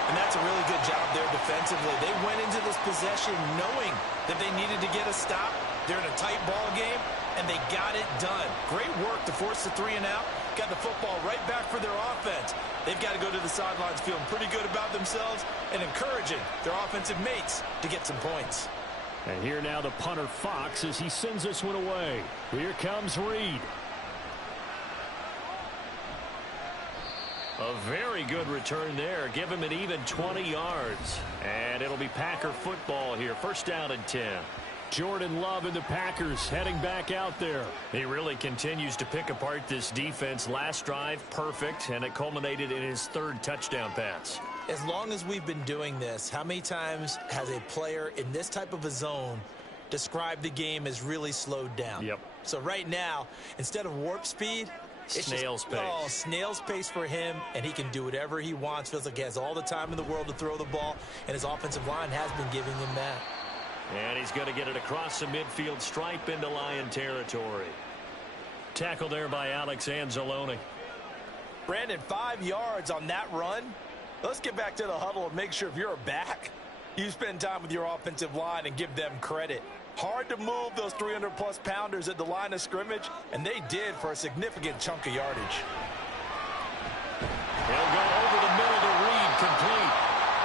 And that's a really good job there defensively. They went into this possession knowing that they needed to get a stop. They're in a tight ball game, and they got it done. Great work to force the 3 and out. Got the football right back for their offense. They've got to go to the sidelines feeling pretty good about themselves and encouraging their offensive mates to get some points. And here now the punter Fox as he sends this one away. Here comes Reed. A very good return there. Give him an even 20 yards. And it'll be Packer football here. 1st down and 10. Jordan Love and the Packers heading back out there. He really continues to pick apart this defense. Last drive, perfect, and it culminated in his 3rd touchdown pass. As long as we've been doing this, how many times has a player in this type of a zone described the game as really slowed down? Yep. So right now, instead of warp speed, Snail's pace. Oh, snail's pace for him, and he can do whatever he wants. Feels like he has all the time in the world to throw the ball, and his offensive line has been giving him that. And he's going to get it across the midfield stripe into Lion territory. Tackled there by Alex Anzalone. Brandon, 5 yards on that run. Let's get back to the huddle and make sure if you're a back, you spend time with your offensive line and give them credit. Hard to move those 300-plus pounders at the line of scrimmage, and they did for a significant chunk of yardage. He'll go over the middle to Reed, complete.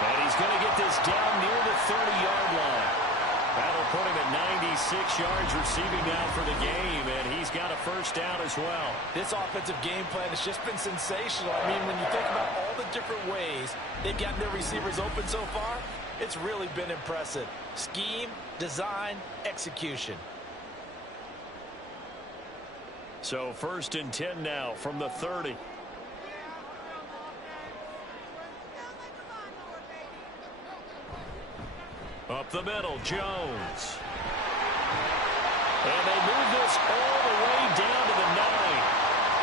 And he's going to get this down near the 30-yard line. That'll put him at 96 yards receiving now for the game, and he's got a first down as well. This offensive game plan has just been sensational. I mean, when you think about all the different ways they've gotten their receivers open so far, it's really been impressive. Scheme, design, execution. So 1st and 10 now from the 30. Up the middle, Jones. And they move this all the way down to the 9.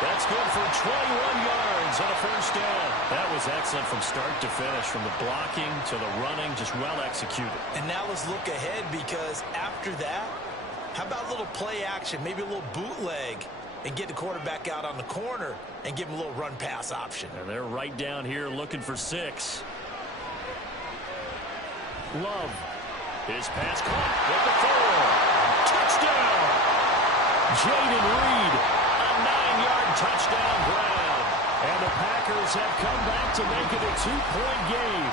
That's good for 21 yards and a first down. That was excellent from start to finish, from the blocking to the running, just well executed. And now let's look ahead, because after that, how about a little play action, maybe a little bootleg, and get the quarterback out on the corner and give him a little run-pass option. And they're right down here looking for 6. Love. His pass caught with the 4. Touchdown! Jaden Reed, a 9-yard touchdown ground. And the Packers have come back to make it a 2-point game.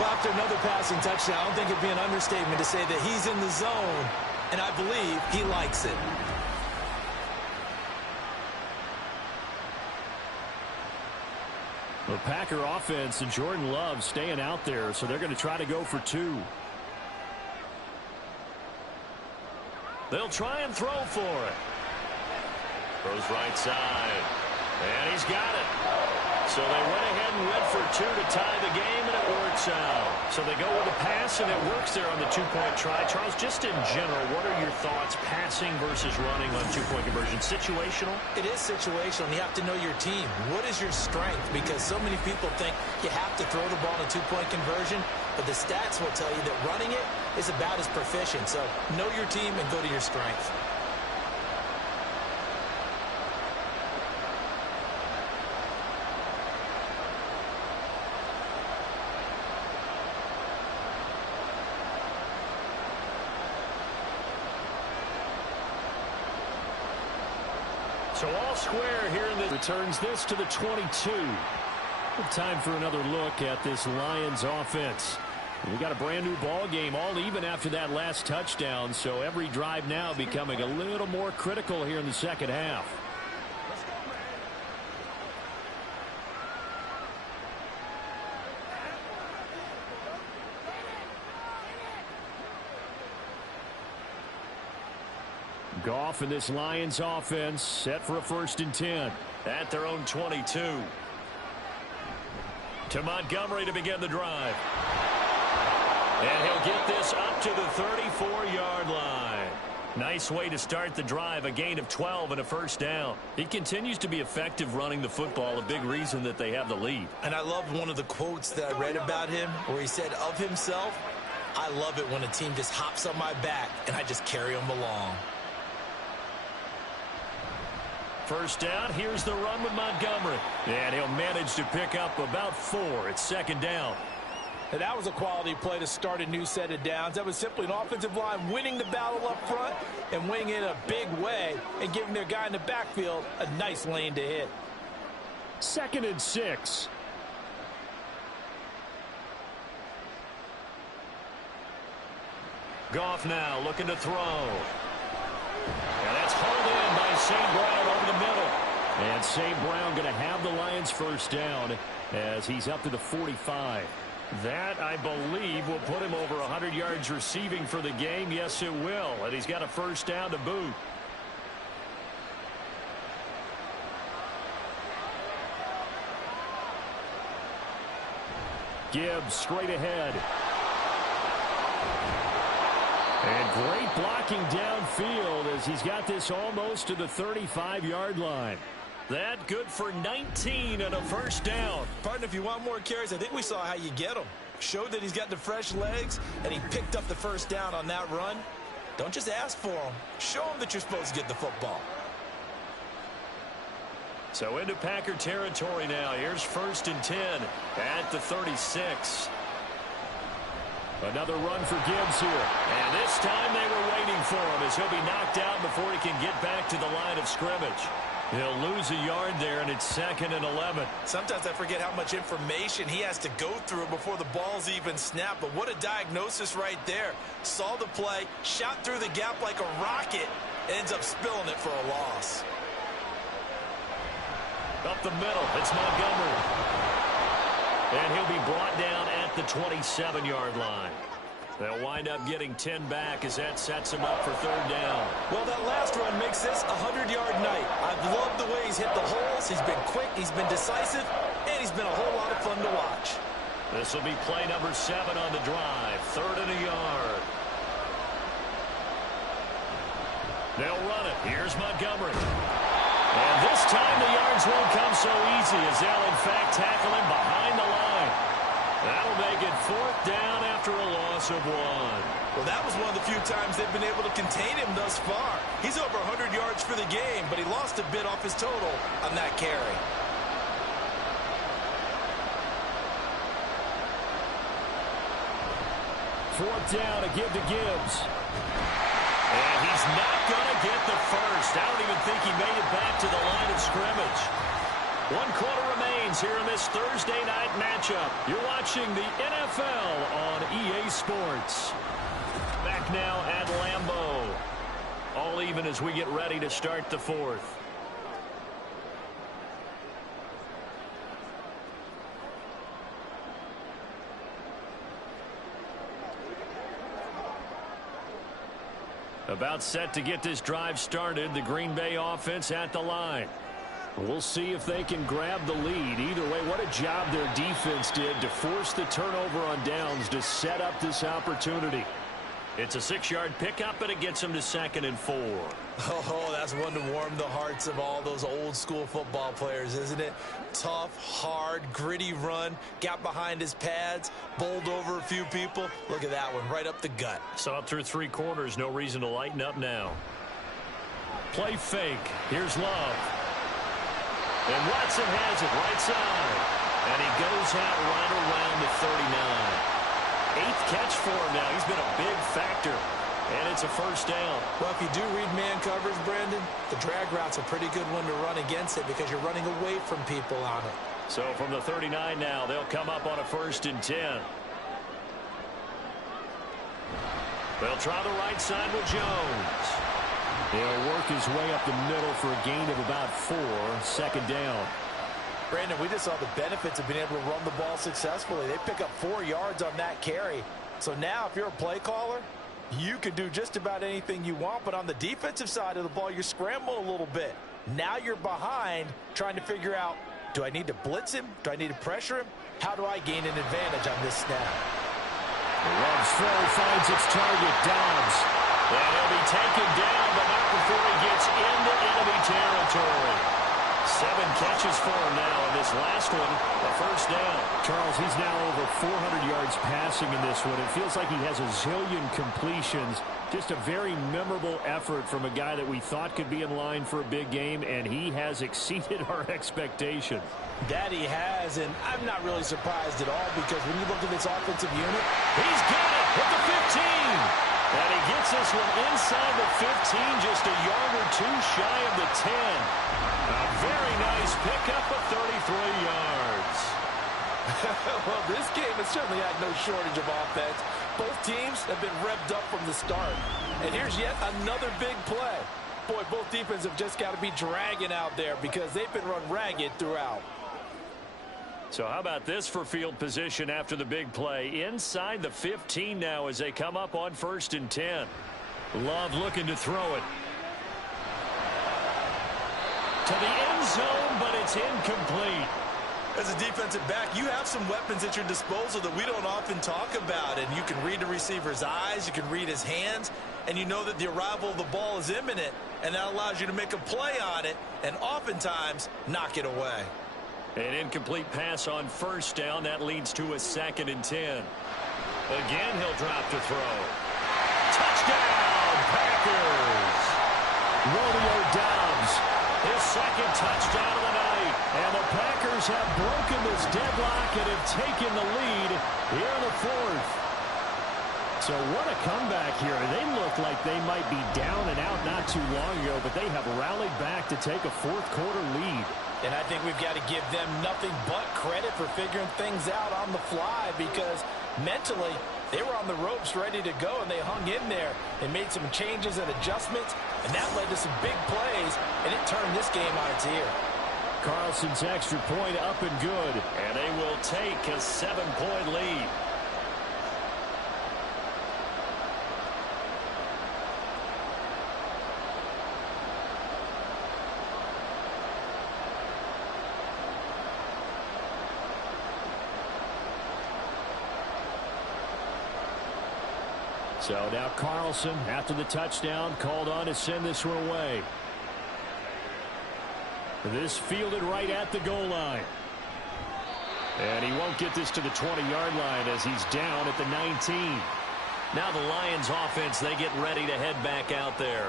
Well, after another passing touchdown, I don't think it'd be an understatement to say that he's in the zone, and I believe he likes it. The Packer offense and Jordan Love staying out there, so they're going to try to go for 2. They'll try and throw for it. Throws right side. And he's got it. So they went ahead and went for 2 to tie the game, and it works out. So they go with a pass, and it works there on the 2-point try. Charles, just in general, what are your thoughts passing versus running on 2-point conversion? Situational? It is situational. You have to know your team. What is your strength? Because so many people think you have to throw the ball in a 2-point conversion, but the stats will tell you that running it is about as proficient. So know your team and go to your strength. So all square here in the returns this to the 22. Time for another look at this Lions offense. We got a brand new ball game, all even after that last touchdown. So every drive now becoming a little more critical here in the second half. Goff and this Lions offense set for a 1st and 10 at their own 22. To Montgomery to begin the drive. And he'll get this up to the 34-yard line. Nice way to start the drive, a gain of 12 and a first down. He continues to be effective running the football, a big reason that they have the lead. And I love one of the quotes that I read about him where he said of himself, "I love it when a team just hops on my back and I just carry them along." First down, here's the run with Montgomery. And he'll manage to pick up about 4. It's 2nd down. And that was a quality play to start a new set of downs. That was simply an offensive line winning the battle up front and winning it in a big way and giving their guy in the backfield a nice lane to hit. 2nd and 6. Goff now looking to throw. And that's hauled in by St. Brown over the middle. And St. Brown going to have the Lions first down as he's up to the 45. That, I believe, will put him over 100 yards receiving for the game. Yes, it will. And he's got a first down to boot. Gibbs straight ahead. And great blocking downfield as he's got this almost to the 35-yard line. That good for 19 and a first down. Partner, if you want more carries, I think we saw how you get them. Showed that he's got the fresh legs, and he picked up the first down on that run. Don't just ask for them. Show them that you're supposed to get the football. So into Packer territory now. Here's 1st and 10 at the 36. Another run for Gibbs here. And this time they were waiting for him as he'll be knocked out before he can get back to the line of scrimmage. He'll lose a yard there, and it's 2nd and 11. Sometimes I forget how much information he has to go through before the ball's even snapped. But what a diagnosis right there. Saw the play, shot through the gap like a rocket, ends up spilling it for a loss. Up the middle, it's Montgomery. And he'll be brought down at the 27-yard line. They'll wind up getting 10 back as that sets him up for 3rd down. Well, that last run makes this a 100-yard night. I've loved the way he's hit the holes. He's been quick, he's been decisive, and he's been a whole lot of fun to watch. This will be play number 7 on the drive. 3rd and a yard. They'll run it. Here's Montgomery. And this time the yards won't come so easy as they'll, in fact, tackle him behind the line. That'll make it 4th down after a loss of 1. Well, that was one of the few times they've been able to contain him thus far. He's over 100 yards for the game, but he lost a bit off his total on that carry. Fourth down to give to Gibbs. And he's not going to get the first. I don't even think he made it back to the line of scrimmage. 1 quarter remains here in this Thursday night matchup. You're watching the NFL on EA Sports. Back now at Lambeau. All even as we get ready to start the 4th. About set to get this drive started. The Green Bay offense at the line. We'll see if they can grab the lead. Either way, what a job their defense did to force the turnover on downs to set up this opportunity. It's a 6-yard pickup, and it gets them to 2nd and 4. Oh, that's one to warm the hearts of all those old-school football players, isn't it? Tough, hard, gritty run, got behind his pads, bowled over a few people. Look at that one, right up the gut. Saw it through 3 quarters. No reason to lighten up now. Play fake. Here's Love. And Watson has it right side. And he goes out right around the 39. 8th catch for him now. He's been a big factor. And it's a first down. Well, if you do read man coverage, Brandon, the drag route's a pretty good one to run against it because you're running away from people on it. So from the 39 now, they'll come up on a 1st and 10. They'll try the right side with Jones. He'll work his way up the middle for a gain of about 4. 2nd down. Brandon, we just saw the benefits of being able to run the ball successfully. They pick up 4 yards on that carry. So now if you're a play caller, you can do just about anything you want. But on the defensive side of the ball, you scramble a little bit. Now you're behind trying to figure out, do I need to blitz him? Do I need to pressure him? How do I gain an advantage on this snap? Love's throw finds its target, Dobbs. And he'll be taken down, but not before he gets into enemy territory. 7 catches for him now, and this last one, a first down. Charles, he's now over 400 yards passing in this one. It feels like he has a zillion completions. Just a very memorable effort from a guy that we thought could be in line for a big game, and he has exceeded our expectations. That he has, and I'm not really surprised at all because when you look at this offensive unit, he's got it at the 15. And he gets this one inside the 15, just a yard or 2 shy of the 10. A very nice pickup of 33 yards. Well, this game has certainly had no shortage of offense. Both teams have been revved up from the start. And here's yet another big play. Boy, both defenses have just got to be dragging out there because they've been run ragged throughout. So how about this for field position after the big play? Inside the 15 now as they come up on 1st and 10. Love looking to throw it. To the end zone, but it's incomplete. As a defensive back, you have some weapons at your disposal that we don't often talk about. And you can read the receiver's eyes, you can read his hands, and you know that the arrival of the ball is imminent, and that allows you to make a play on it and oftentimes knock it away. An incomplete pass on first down. That leads to a 2nd and 10. Again, he'll drop to throw. Touchdown, Packers! Romeo Doubs, his 2nd touchdown of the night. And the Packers have broken this deadlock and have taken the lead here in the 4th. So what a comeback here. They look like they might be down and out not too long ago, but they have rallied back to take a 4th quarter lead. And I think we've got to give them nothing but credit for figuring things out on the fly, because mentally they were on the ropes ready to go, and they hung in there and made some changes and adjustments, and that led to some big plays, and it turned this game on its ear. Carlson's extra point up and good, and they will take a 7-point lead. So now Carlson, after the touchdown, called on to send this one away. This fielded right at the goal line. And he won't get this to the 20-yard line as he's down at the 19. Now the Lions offense, they get ready to head back out there.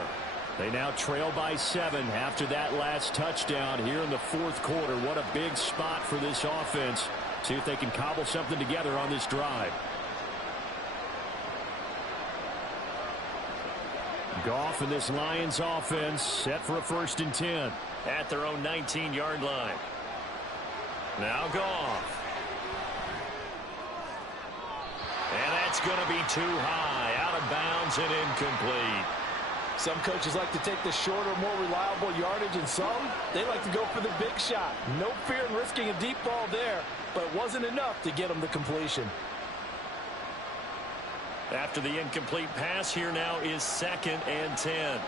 They now trail by 7 after that last touchdown here in the 4th quarter. What a big spot for this offense. See if they can cobble something together on this drive. Goff and this Lions offense set for a 1st and 10 at their own 19-yard line. Now Goff. And that's going to be too high, out of bounds and incomplete. Some coaches like to take the shorter, more reliable yardage, and some, they like to go for the big shot. No fear in risking a deep ball there, but it wasn't enough to get them the completion. After the incomplete pass, here now is 2nd and 10.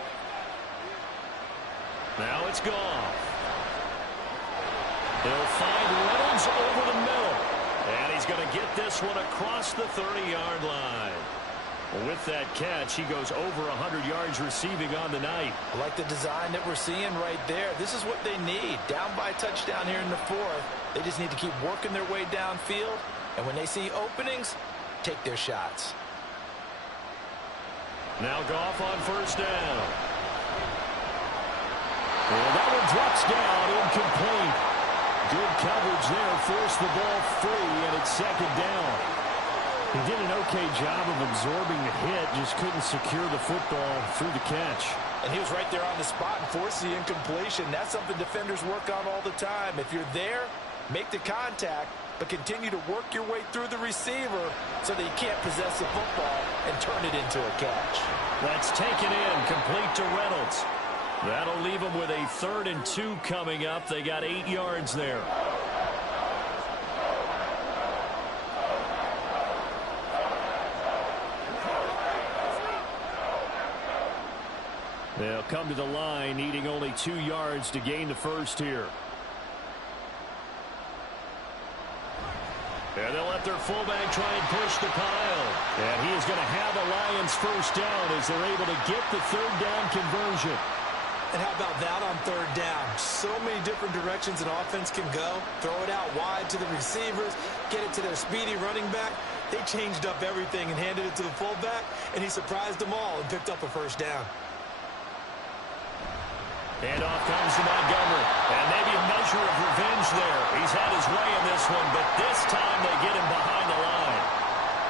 Now it's Goff. He'll find Reynolds over the middle. And he's going to get this one across the 30-yard line. With that catch, he goes over 100 yards receiving on the night. I like the design that we're seeing right there. This is what they need. Down by a touchdown here in the 4th. They just need to keep working their way downfield. And when they see openings, take their shots. Now Goff on 1st down. And that one drops down, incomplete. Good coverage there, forced the ball free, and it's 2nd down. He did an okay job of absorbing the hit, just couldn't secure the football through the catch. And he was right there on the spot and forced the incompletion. That's something defenders work on all the time. If you're there, make the contact, but continue to work your way through the receiver so that you can't possess the football and turn it into a catch. That's taken in, complete to Reynolds. That'll leave them with a 3rd and 2 coming up. They got 8 yards there. They'll come to the line, needing only 2 yards to gain the 1st here. And they'll let their fullback try and push the pile. And he is going to have the Lions 1st down as they're able to get the 3rd down conversion. And how about that on 3rd down? So many different directions an offense can go. Throw it out wide to the receivers, get it to their speedy running back. They changed up everything and handed it to the fullback, and he surprised them all and picked up a 1st down. And off comes to Montgomery. And maybe a measure of revenge there. He's had his way in this one, but this time they get him behind the line.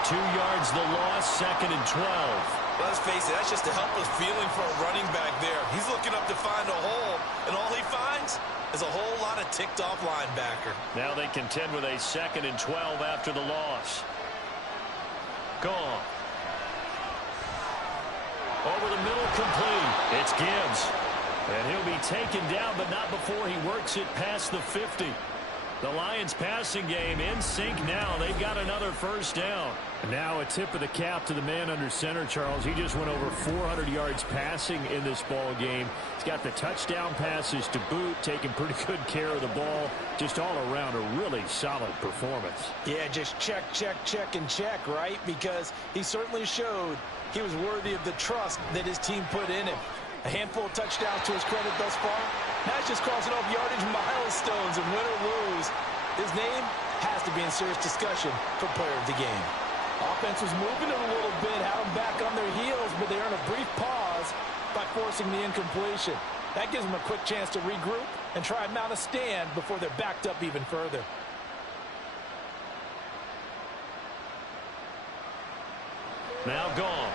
2 yards the loss, 2nd and 12. Let's face it, that's just a helpless feeling for a running back there. He's looking up to find a hole, and all he finds is a whole lot of ticked-off linebacker. Now they contend with a 2nd and 12 after the loss. Gone. Over the middle, complete. It's Gibbs. And he'll be taken down, but not before he works it past the 50. The Lions passing game in sync now. They've got another first down. And now a tip of the cap to the man under center, Charles. He just went over 400 yards passing in this ball game. He's got the touchdown passes to boot, taking pretty good care of the ball. Just all around a really solid performance. Yeah, just check, and check, right? Because he certainly showed he was worthy of the trust that his team put in him. A handful of touchdowns to his credit thus far. Now he's just crossing off yardage milestones, and win or lose, his name has to be in serious discussion for player of the game. Offense was moving it a little bit, had them back on their heels, but they earned a brief pause by forcing the incompletion. That gives them a quick chance to regroup and try and mount a stand before they're backed up even further. Now gone.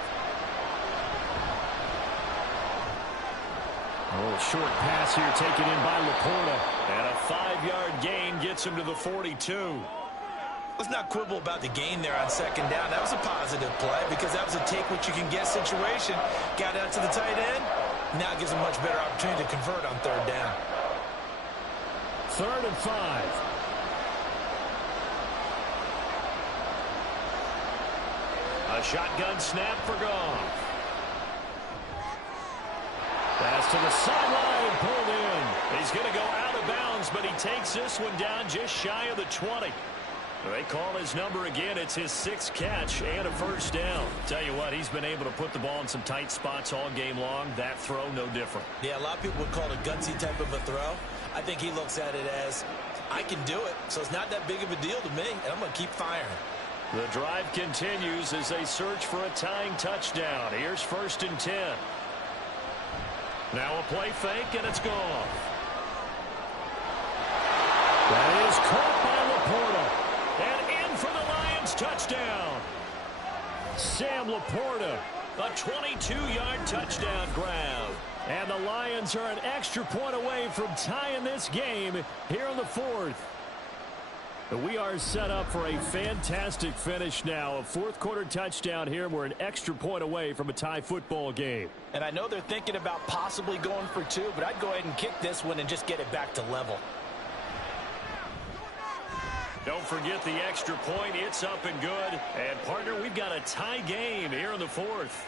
A little short pass here taken in by Laporta. And a 5-yard gain gets him to the 42. Let's not quibble about the gain there on second down. That was a positive play because that was a take-what-you-can-get situation. Got out to the tight end. Now gives him a much better opportunity to convert on third down. 3rd and 5. A shotgun snap for Goff. Pass to the sideline, pulled in. He's going to go out of bounds, but he takes this one down just shy of the 20. They call his number again. It's his 6th catch and a first down. Tell you what, he's been able to put the ball in some tight spots all game long. That throw, no different. Yeah, a lot of people would call it a gutsy type of a throw. I think he looks at it as, I can do it, so it's not that big of a deal to me, and I'm going to keep firing. The drive continues as they search for a tying touchdown. Here's 1st and 10. Now a play fake, and it's gone. That is caught by Laporta. And in for the Lions touchdown. Sam Laporta, a 22-yard touchdown grab. And the Lions are an extra point away from tying this game here in the 4th. We are set up for a fantastic finish now. A 4th-quarter touchdown here. We're an extra point away from a tie football game. And I know they're thinking about possibly going for 2, but I'd go ahead and kick this one and just get it back to level. Don't forget the extra point. It's up and good. And, partner, we've got a tie game here in the 4th.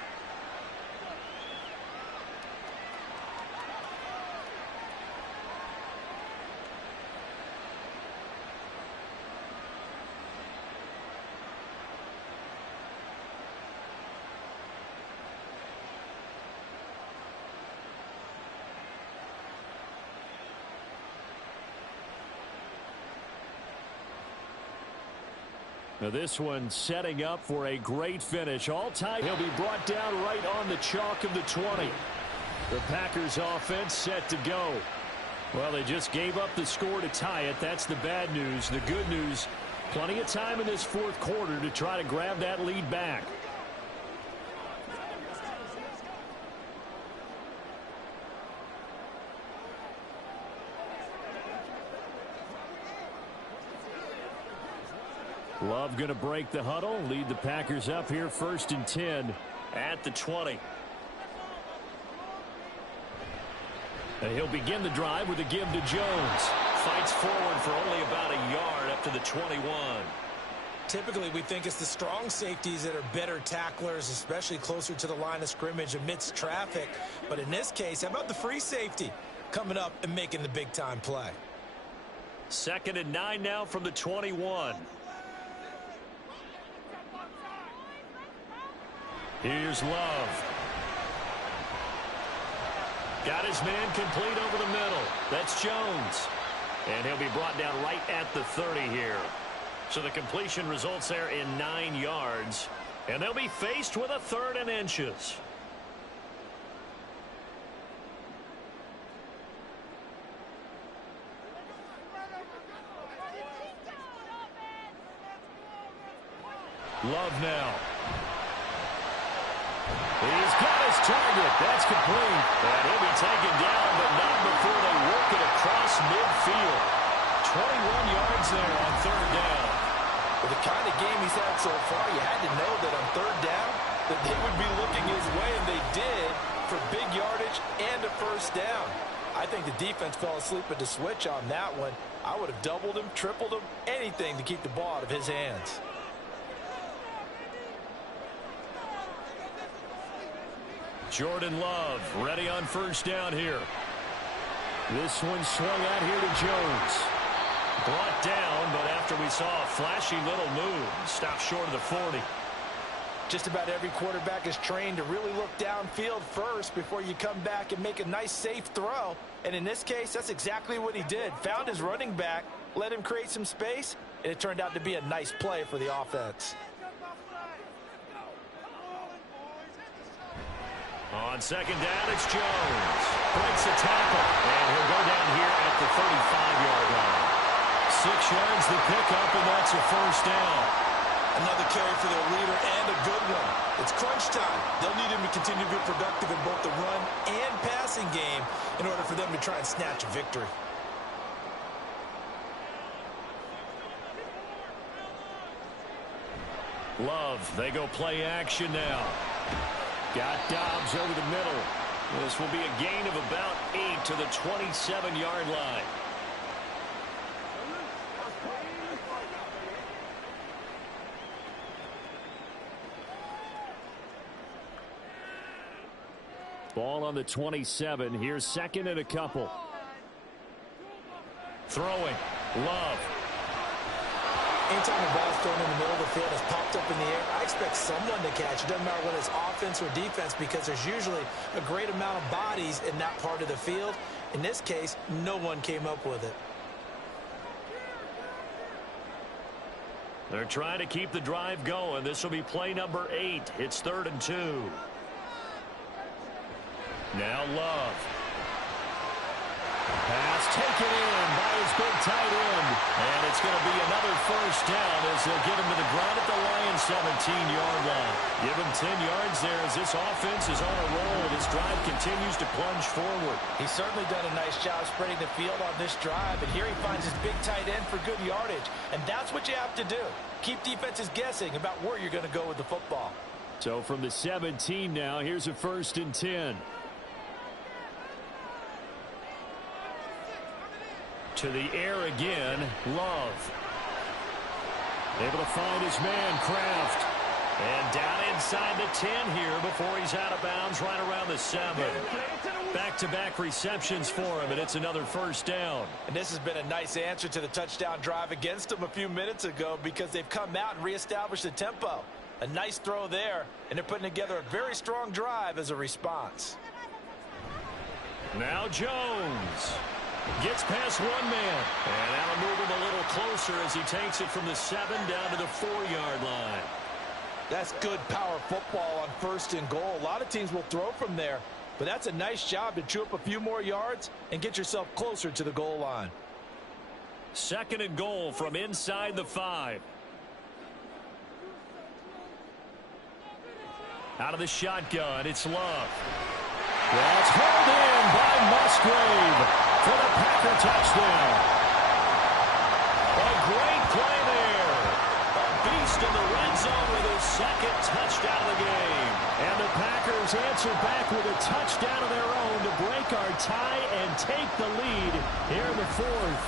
Now this one setting up for a great finish. All tied. He'll be brought down right on the chalk of the 20. The Packers offense set to go. Well, they just gave up the score to tie it. That's the bad news. The good news, plenty of time in this 4th quarter to try to grab that lead back. Love going to break the huddle, lead the Packers up here 1st and 10 at the 20. And he'll begin the drive with a give to Jones. Fights forward for only about a yard up to the 21. Typically, we think it's the strong safeties that are better tacklers, especially closer to the line of scrimmage amidst traffic. But in this case, how about the free safety coming up and making the big-time play? 2nd and 9 now from the 21. Here's Love. Got his man complete over the middle. That's Jones. And he'll be brought down right at the 30 here. So the completion results there in 9 yards. And they'll be faced with a 3rd and inches. Love now. He's got his target. That's complete. And he'll be taken down, but not before they work it across midfield. 21 yards there on 3rd down. With the kind of game he's had so far, you had to know that on 3rd down that they would be looking his way, and they did, for big yardage and a first down. I think the defense fell asleep at the switch on that one. I would have doubled him, tripled him, anything to keep the ball out of his hands. Jordan Love ready on first down here. This one swung out here to Jones. Brought down, but after we saw a flashy little move, stopped short of the 40. Just about every quarterback is trained to really look downfield first before you come back and make a nice, safe throw. And in this case, that's exactly what he did. Found his running back, let him create some space, and it turned out to be a nice play for the offense. On second down, it's Jones. Breaks a tackle, and he'll go down here at the 35-yard line. 6 yards the pickup, and that's a first down. Another carry for their leader and a good one. It's crunch time. They'll need him to continue to be productive in both the run and passing game in order for them to try and snatch a victory. Love, they go play action now. Got Dobbs over the middle. This will be a gain of about 8 to the 27-yard line. Ball on the 27. Here's second and a couple. Throwing. Love. Anytime the ball's thrown in the middle of the field, has popped up in the air, I expect someone to catch. It doesn't matter whether it's offense or defense, because there's usually a great amount of bodies in that part of the field. In this case, no one came up with it. They're trying to keep the drive going. This will be play number 8. It's 3rd and 2. Now Love. Pass taken in by his big tight end. And it's going to be another first down as they'll get him to the ground at the Lions' 17-yard line. Give him 10 yards there as this offense is on a roll. This drive continues to plunge forward. He's certainly done a nice job spreading the field on this drive. And here he finds his big tight end for good yardage. And that's what you have to do. Keep defenses guessing about where you're going to go with the football. So from the 17 now, here's a 1st and 10. To the air again, Love. Able to find his man, Kraft. And down inside the 10 here before he's out of bounds right around the 7. Back-to-back receptions for him, and it's another first down. And this has been a nice answer to the touchdown drive against them a few minutes ago, because they've come out and reestablished the tempo. A nice throw there, and they're putting together a very strong drive as a response. Now Jones. Gets past one man. And that'll move him a little closer as he takes it from the 7 down to the 4-yard line. That's good power football on 1st and goal. A lot of teams will throw from there, but that's a nice job to chew up a few more yards and get yourself closer to the goal line. 2nd and goal from inside the 5. Out of the shotgun, it's Love. That's hauled in by Musgrave for the Packer touchdown. A great play there. A beast in the red zone with his 2nd touchdown of the game. And the Packers answer back with a touchdown of their own to break our tie and take the lead here in the 4th.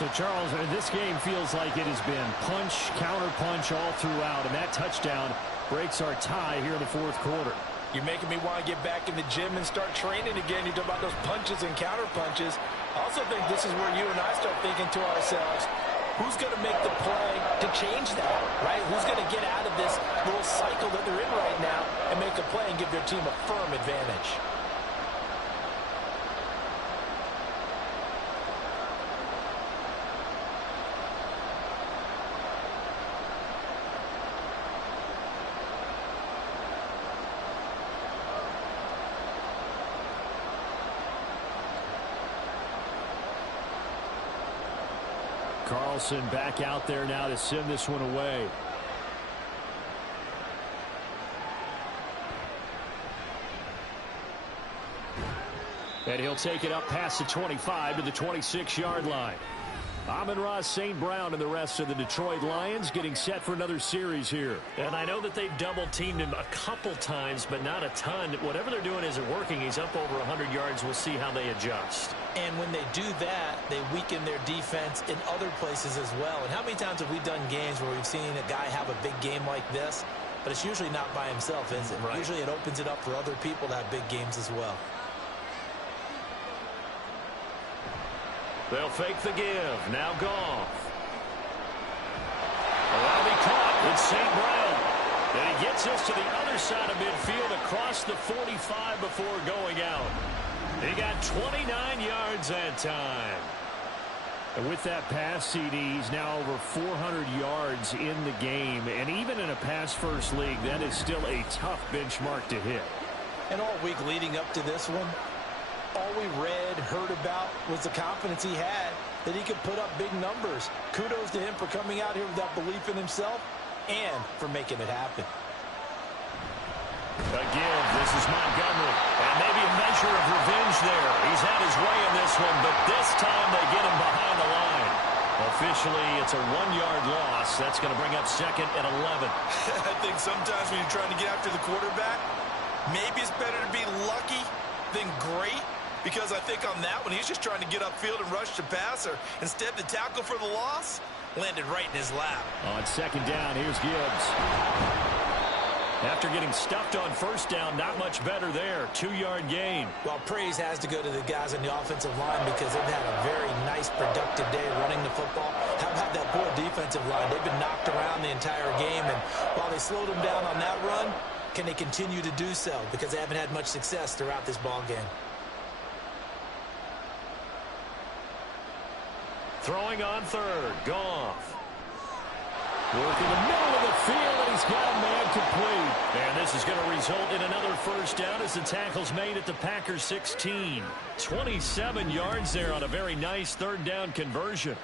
So, Charles, this game feels like it has been punch, counter-punch all throughout, and that touchdown breaks our tie here in the 4th quarter. You're making me want to get back in the gym and start training again. You talk about those punches and counter punches. I also think this is where you and I start thinking to ourselves, who's going to make the play to change that, right? Who's going to get out of this little cycle that they're in right now and make a play and give their team a firm advantage? Carlson back out there now to send this one away. And he'll take it up past the 25 to the 26-yard line. Amon-Ra St. Brown and the rest of the Detroit Lions getting set for another series here. And I know that they've double-teamed him a couple times, but not a ton. Whatever they're doing isn't working. He's up over 100 yards. We'll see how they adjust. And when they do that, they weaken their defense in other places as well. And how many times have we done games where we've seen a guy have a big game like this, but it's usually not by himself, is it? Right. Usually it opens it up for other people to have big games as well. They'll fake the give. Now Goff. Well, he caught. It's St. Brown. And he gets us to the other side of midfield across the 45 before going out. He got 29 yards that time. And with that pass, CD, he's now over 400 yards in the game. And even in a pass-first league, that is still a tough benchmark to hit. And all week leading up to this one, all we read, heard about was the confidence he had that he could put up big numbers. Kudos to him for coming out here with that belief in himself and for making it happen. Again, this is Montgomery. And maybe a measure of revenge there. He's had his way in this one, but this time they get him behind the line. Officially, it's a 1-yard loss. That's going to bring up 2nd and 11. I think sometimes when you're trying to get after the quarterback, maybe it's better to be lucky than great. Because I think on that one, he's just trying to get upfield and rush the passer. Instead, the tackle for the loss landed right in his lap. On 2nd down, here's Gibbs. After getting stuffed on 1st down, not much better there. 2-yard gain. Well, praise has to go to the guys on the offensive line because they've had a very nice, productive day running the football. How about that poor defensive line? They've been knocked around the entire game, and while they slowed them down on that run, can they continue to do so? Because they haven't had much success throughout this ball game. Throwing on 3rd. Goff. Working the middle of the field, and he's got a man complete. And this is going to result in another 1st down as the tackle's made at the Packers 16. 27 yards there on a very nice 3rd down conversion.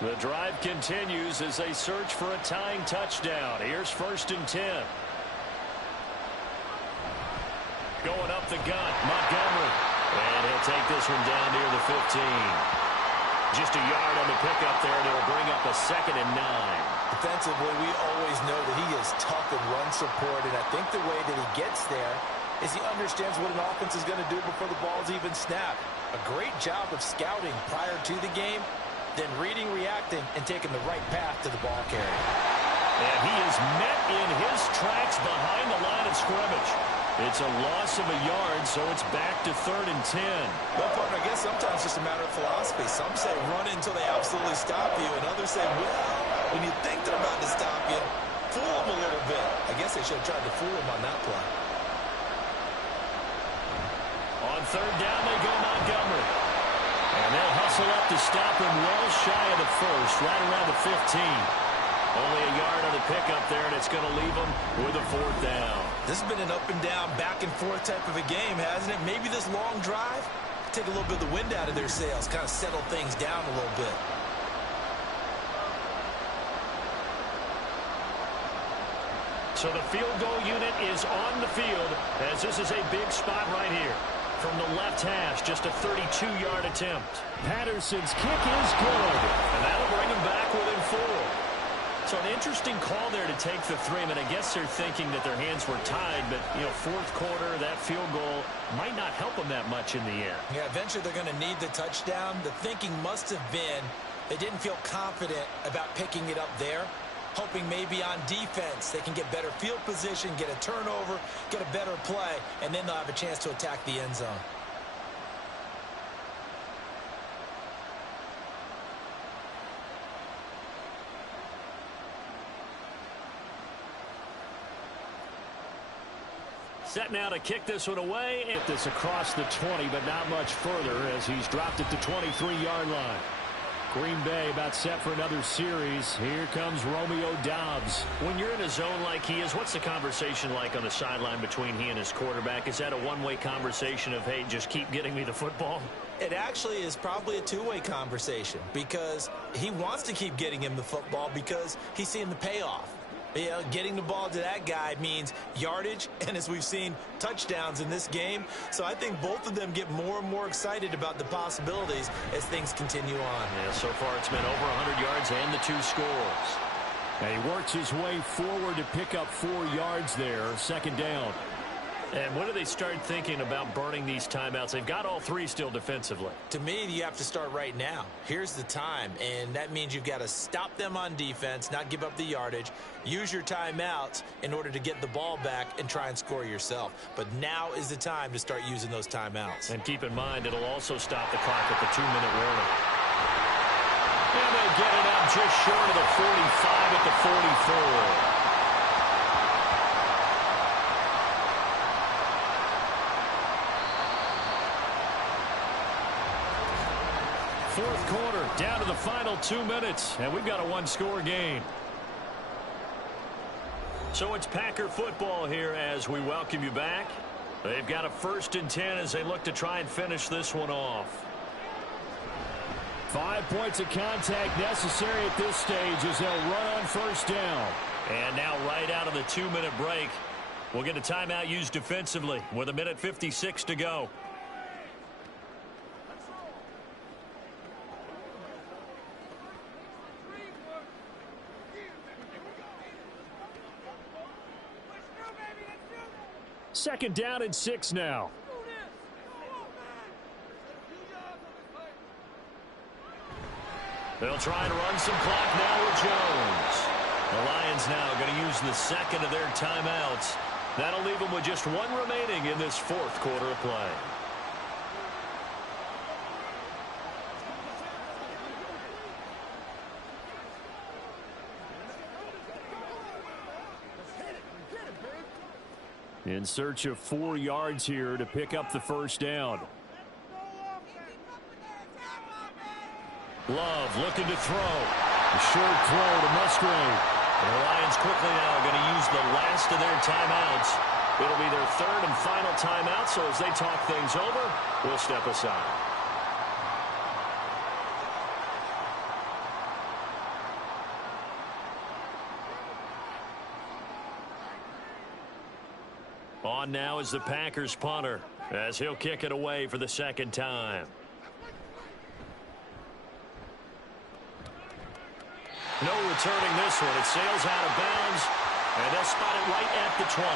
The drive continues as they search for a tying touchdown. Here's 1st and 10. Going up the gut, Montgomery. And he'll take this one down near the 15. Just a yard on the pickup there, and it'll bring up a 2nd and 9. Defensively, we always know that he is tough in run support, and I think the way that he gets there is he understands what an offense is going to do before the ball's even snapped. A great job of scouting prior to the game, then reading, reacting, and taking the right path to the ball carrier. And he is met in his tracks behind the line of scrimmage. It's a loss of a yard, so it's back to 3rd and 10. Well, partner, I guess sometimes it's just a matter of philosophy. Some say run until they absolutely stop you, and others say, well, when you think they're about to stop you, fool them a little bit. I guess they should have tried to fool him on that play. On 3rd down, they go Montgomery. And they'll hustle up to stop him well shy of the 1st, right around the 15. Only a yard on the pickup there, and it's going to leave them with a 4th down. This has been an up and down, back and forth type of a game, hasn't it? Maybe this long drive take a little bit of the wind out of their sails, kind of settle things down a little bit. So the field goal unit is on the field, as this is a big spot right here. From the left hash, just a 32-yard attempt. Patterson's kick is good. And that'll bring him back within 4. So an interesting call there to take the 3. I mean, I guess they're thinking that their hands were tied, but, you know, 4th quarter, that field goal might not help them that much in the end. Yeah, eventually they're going to need the touchdown. The thinking must have been they didn't feel confident about picking it up there, hoping maybe on defense they can get better field position, get a turnover, get a better play, and then they'll have a chance to attack the end zone. Set now to kick this one away. Get this across the 20, but not much further as he's dropped it to 23-yard line. Green Bay about set for another series. Here comes Romeo Doubs. When you're in a zone like he is, what's the conversation like on the sideline between he and his quarterback? Is that a one-way conversation of, hey, just keep getting me the football? It actually is probably a two-way conversation because he wants to keep getting him the football because he's seeing the payoff. You know, getting the ball to that guy means yardage, and as we've seen, touchdowns in this game. So I think both of them get more and more excited about the possibilities as things continue on. Yeah, so far it's been over 100 yards and the 2 scores. And he works his way forward to pick up 4 yards there, 2nd down. And when do they start thinking about burning these timeouts? They've got all 3 still defensively. To me, you have to start right now. Here's the time, and that means you've got to stop them on defense, not give up the yardage, use your timeouts in order to get the ball back and try and score yourself. But now is the time to start using those timeouts. And keep in mind, it'll also stop the clock at the 2-minute warning. And they get it up just short of the 45 at the 44. Fourth quarter, down to the final 2 minutes, and we've got a 1-score game. So it's Packer football here as we welcome you back. They've got a 1st and 10 as they look to try and finish this one off. 5 points of contact necessary at this stage as they'll run on 1st down. And now right out of the 2-minute break, we'll get a timeout used defensively with 1:56 to go. Second down and 6 now. They'll try and run some clock now with Jones. The Lions now going to use the 2nd of their timeouts. That'll leave them with just 1 remaining in this 4th quarter of play. In search of 4 yards here to pick up the 1st down. Love looking to throw. A short throw to Musgrave. And the Lions quickly now going to use the last of their timeouts. It'll be their 3rd and final timeout, so as they talk things over, we'll step aside. On now is the Packers punter as he'll kick it away for the 2nd time. No returning this one. It sails out of bounds, and they'll spot it right at the 20.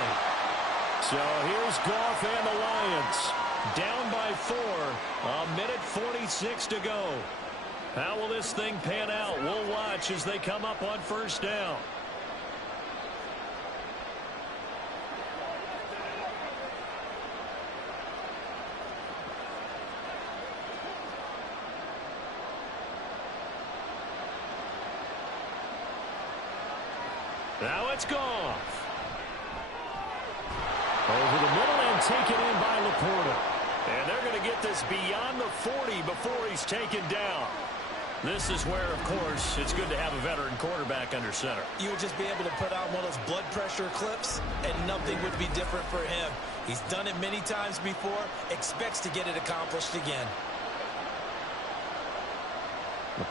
So here's Goff and the Lions. Down by 4. 1:46 to go. How will this thing pan out? We'll watch as they come up on 1st down. Now it's Goff. Over the middle and taken in by Laporta. And they're going to get this beyond the 40 before he's taken down. This is where, of course, it's good to have a veteran quarterback under center. You would just be able to put on one of those blood pressure clips, and nothing would be different for him. He's done it many times before, expects to get it accomplished again.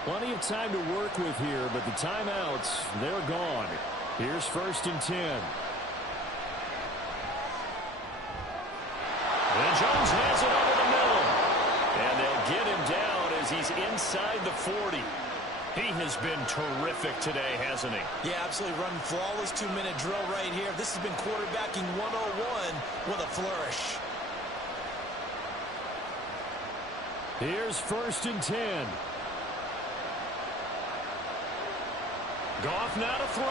Plenty of time to work with here, but the timeouts, they're gone. Here's 1st and 10. And Jones has it over the middle. And they'll get him down as he's inside the 40. He has been terrific today, hasn't he? Yeah, absolutely. Running flawless 2-minute drill right here. This has been quarterbacking 101 with a flourish. Here's 1st and 10. Goff now to throw.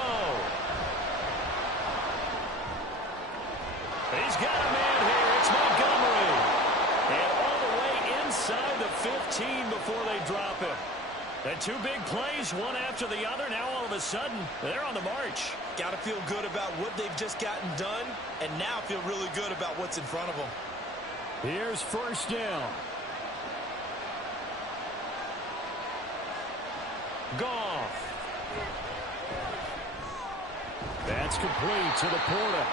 He's got a man here. It's Montgomery. And all the way inside the 15 before they drop him. And 2 big plays, one after the other. Now all of a sudden, they're on the march. Got to feel good about what they've just gotten done, and now feel really good about what's in front of them. Here's 1st down. Goff. That's complete to Laporta.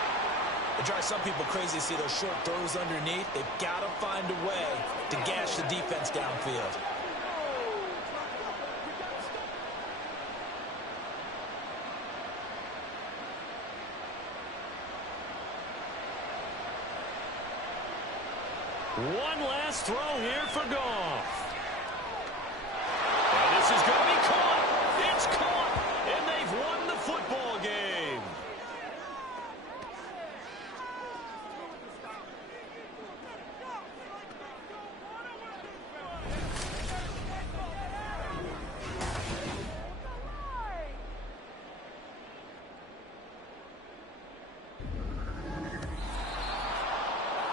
It drives some people crazy to see those short throws underneath. They've got to find a way to gash the defense downfield. One last throw here for Goff. And this is going to be caught. It's caught, and they've won the football game.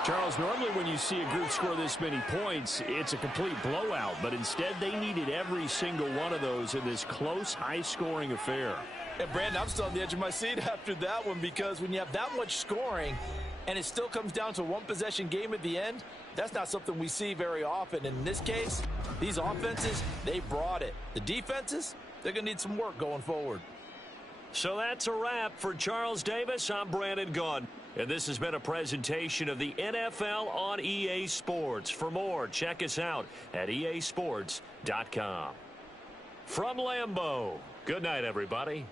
Charles, normally when you see a group score this many points, it's a complete blowout. But instead, they needed every single one of those in this close, high-scoring affair. And, Brandon, I'm still on the edge of my seat after that one because when you have that much scoring and it still comes down to a one-possession game at the end, that's not something we see very often. And in this case, these offenses, they brought it. The defenses, they're going to need some work going forward. So that's a wrap for Charles Davis. I'm Brandon Gaudin. And this has been a presentation of the NFL on EA Sports. For more, check us out at easports.com. From Lambeau, good night, everybody.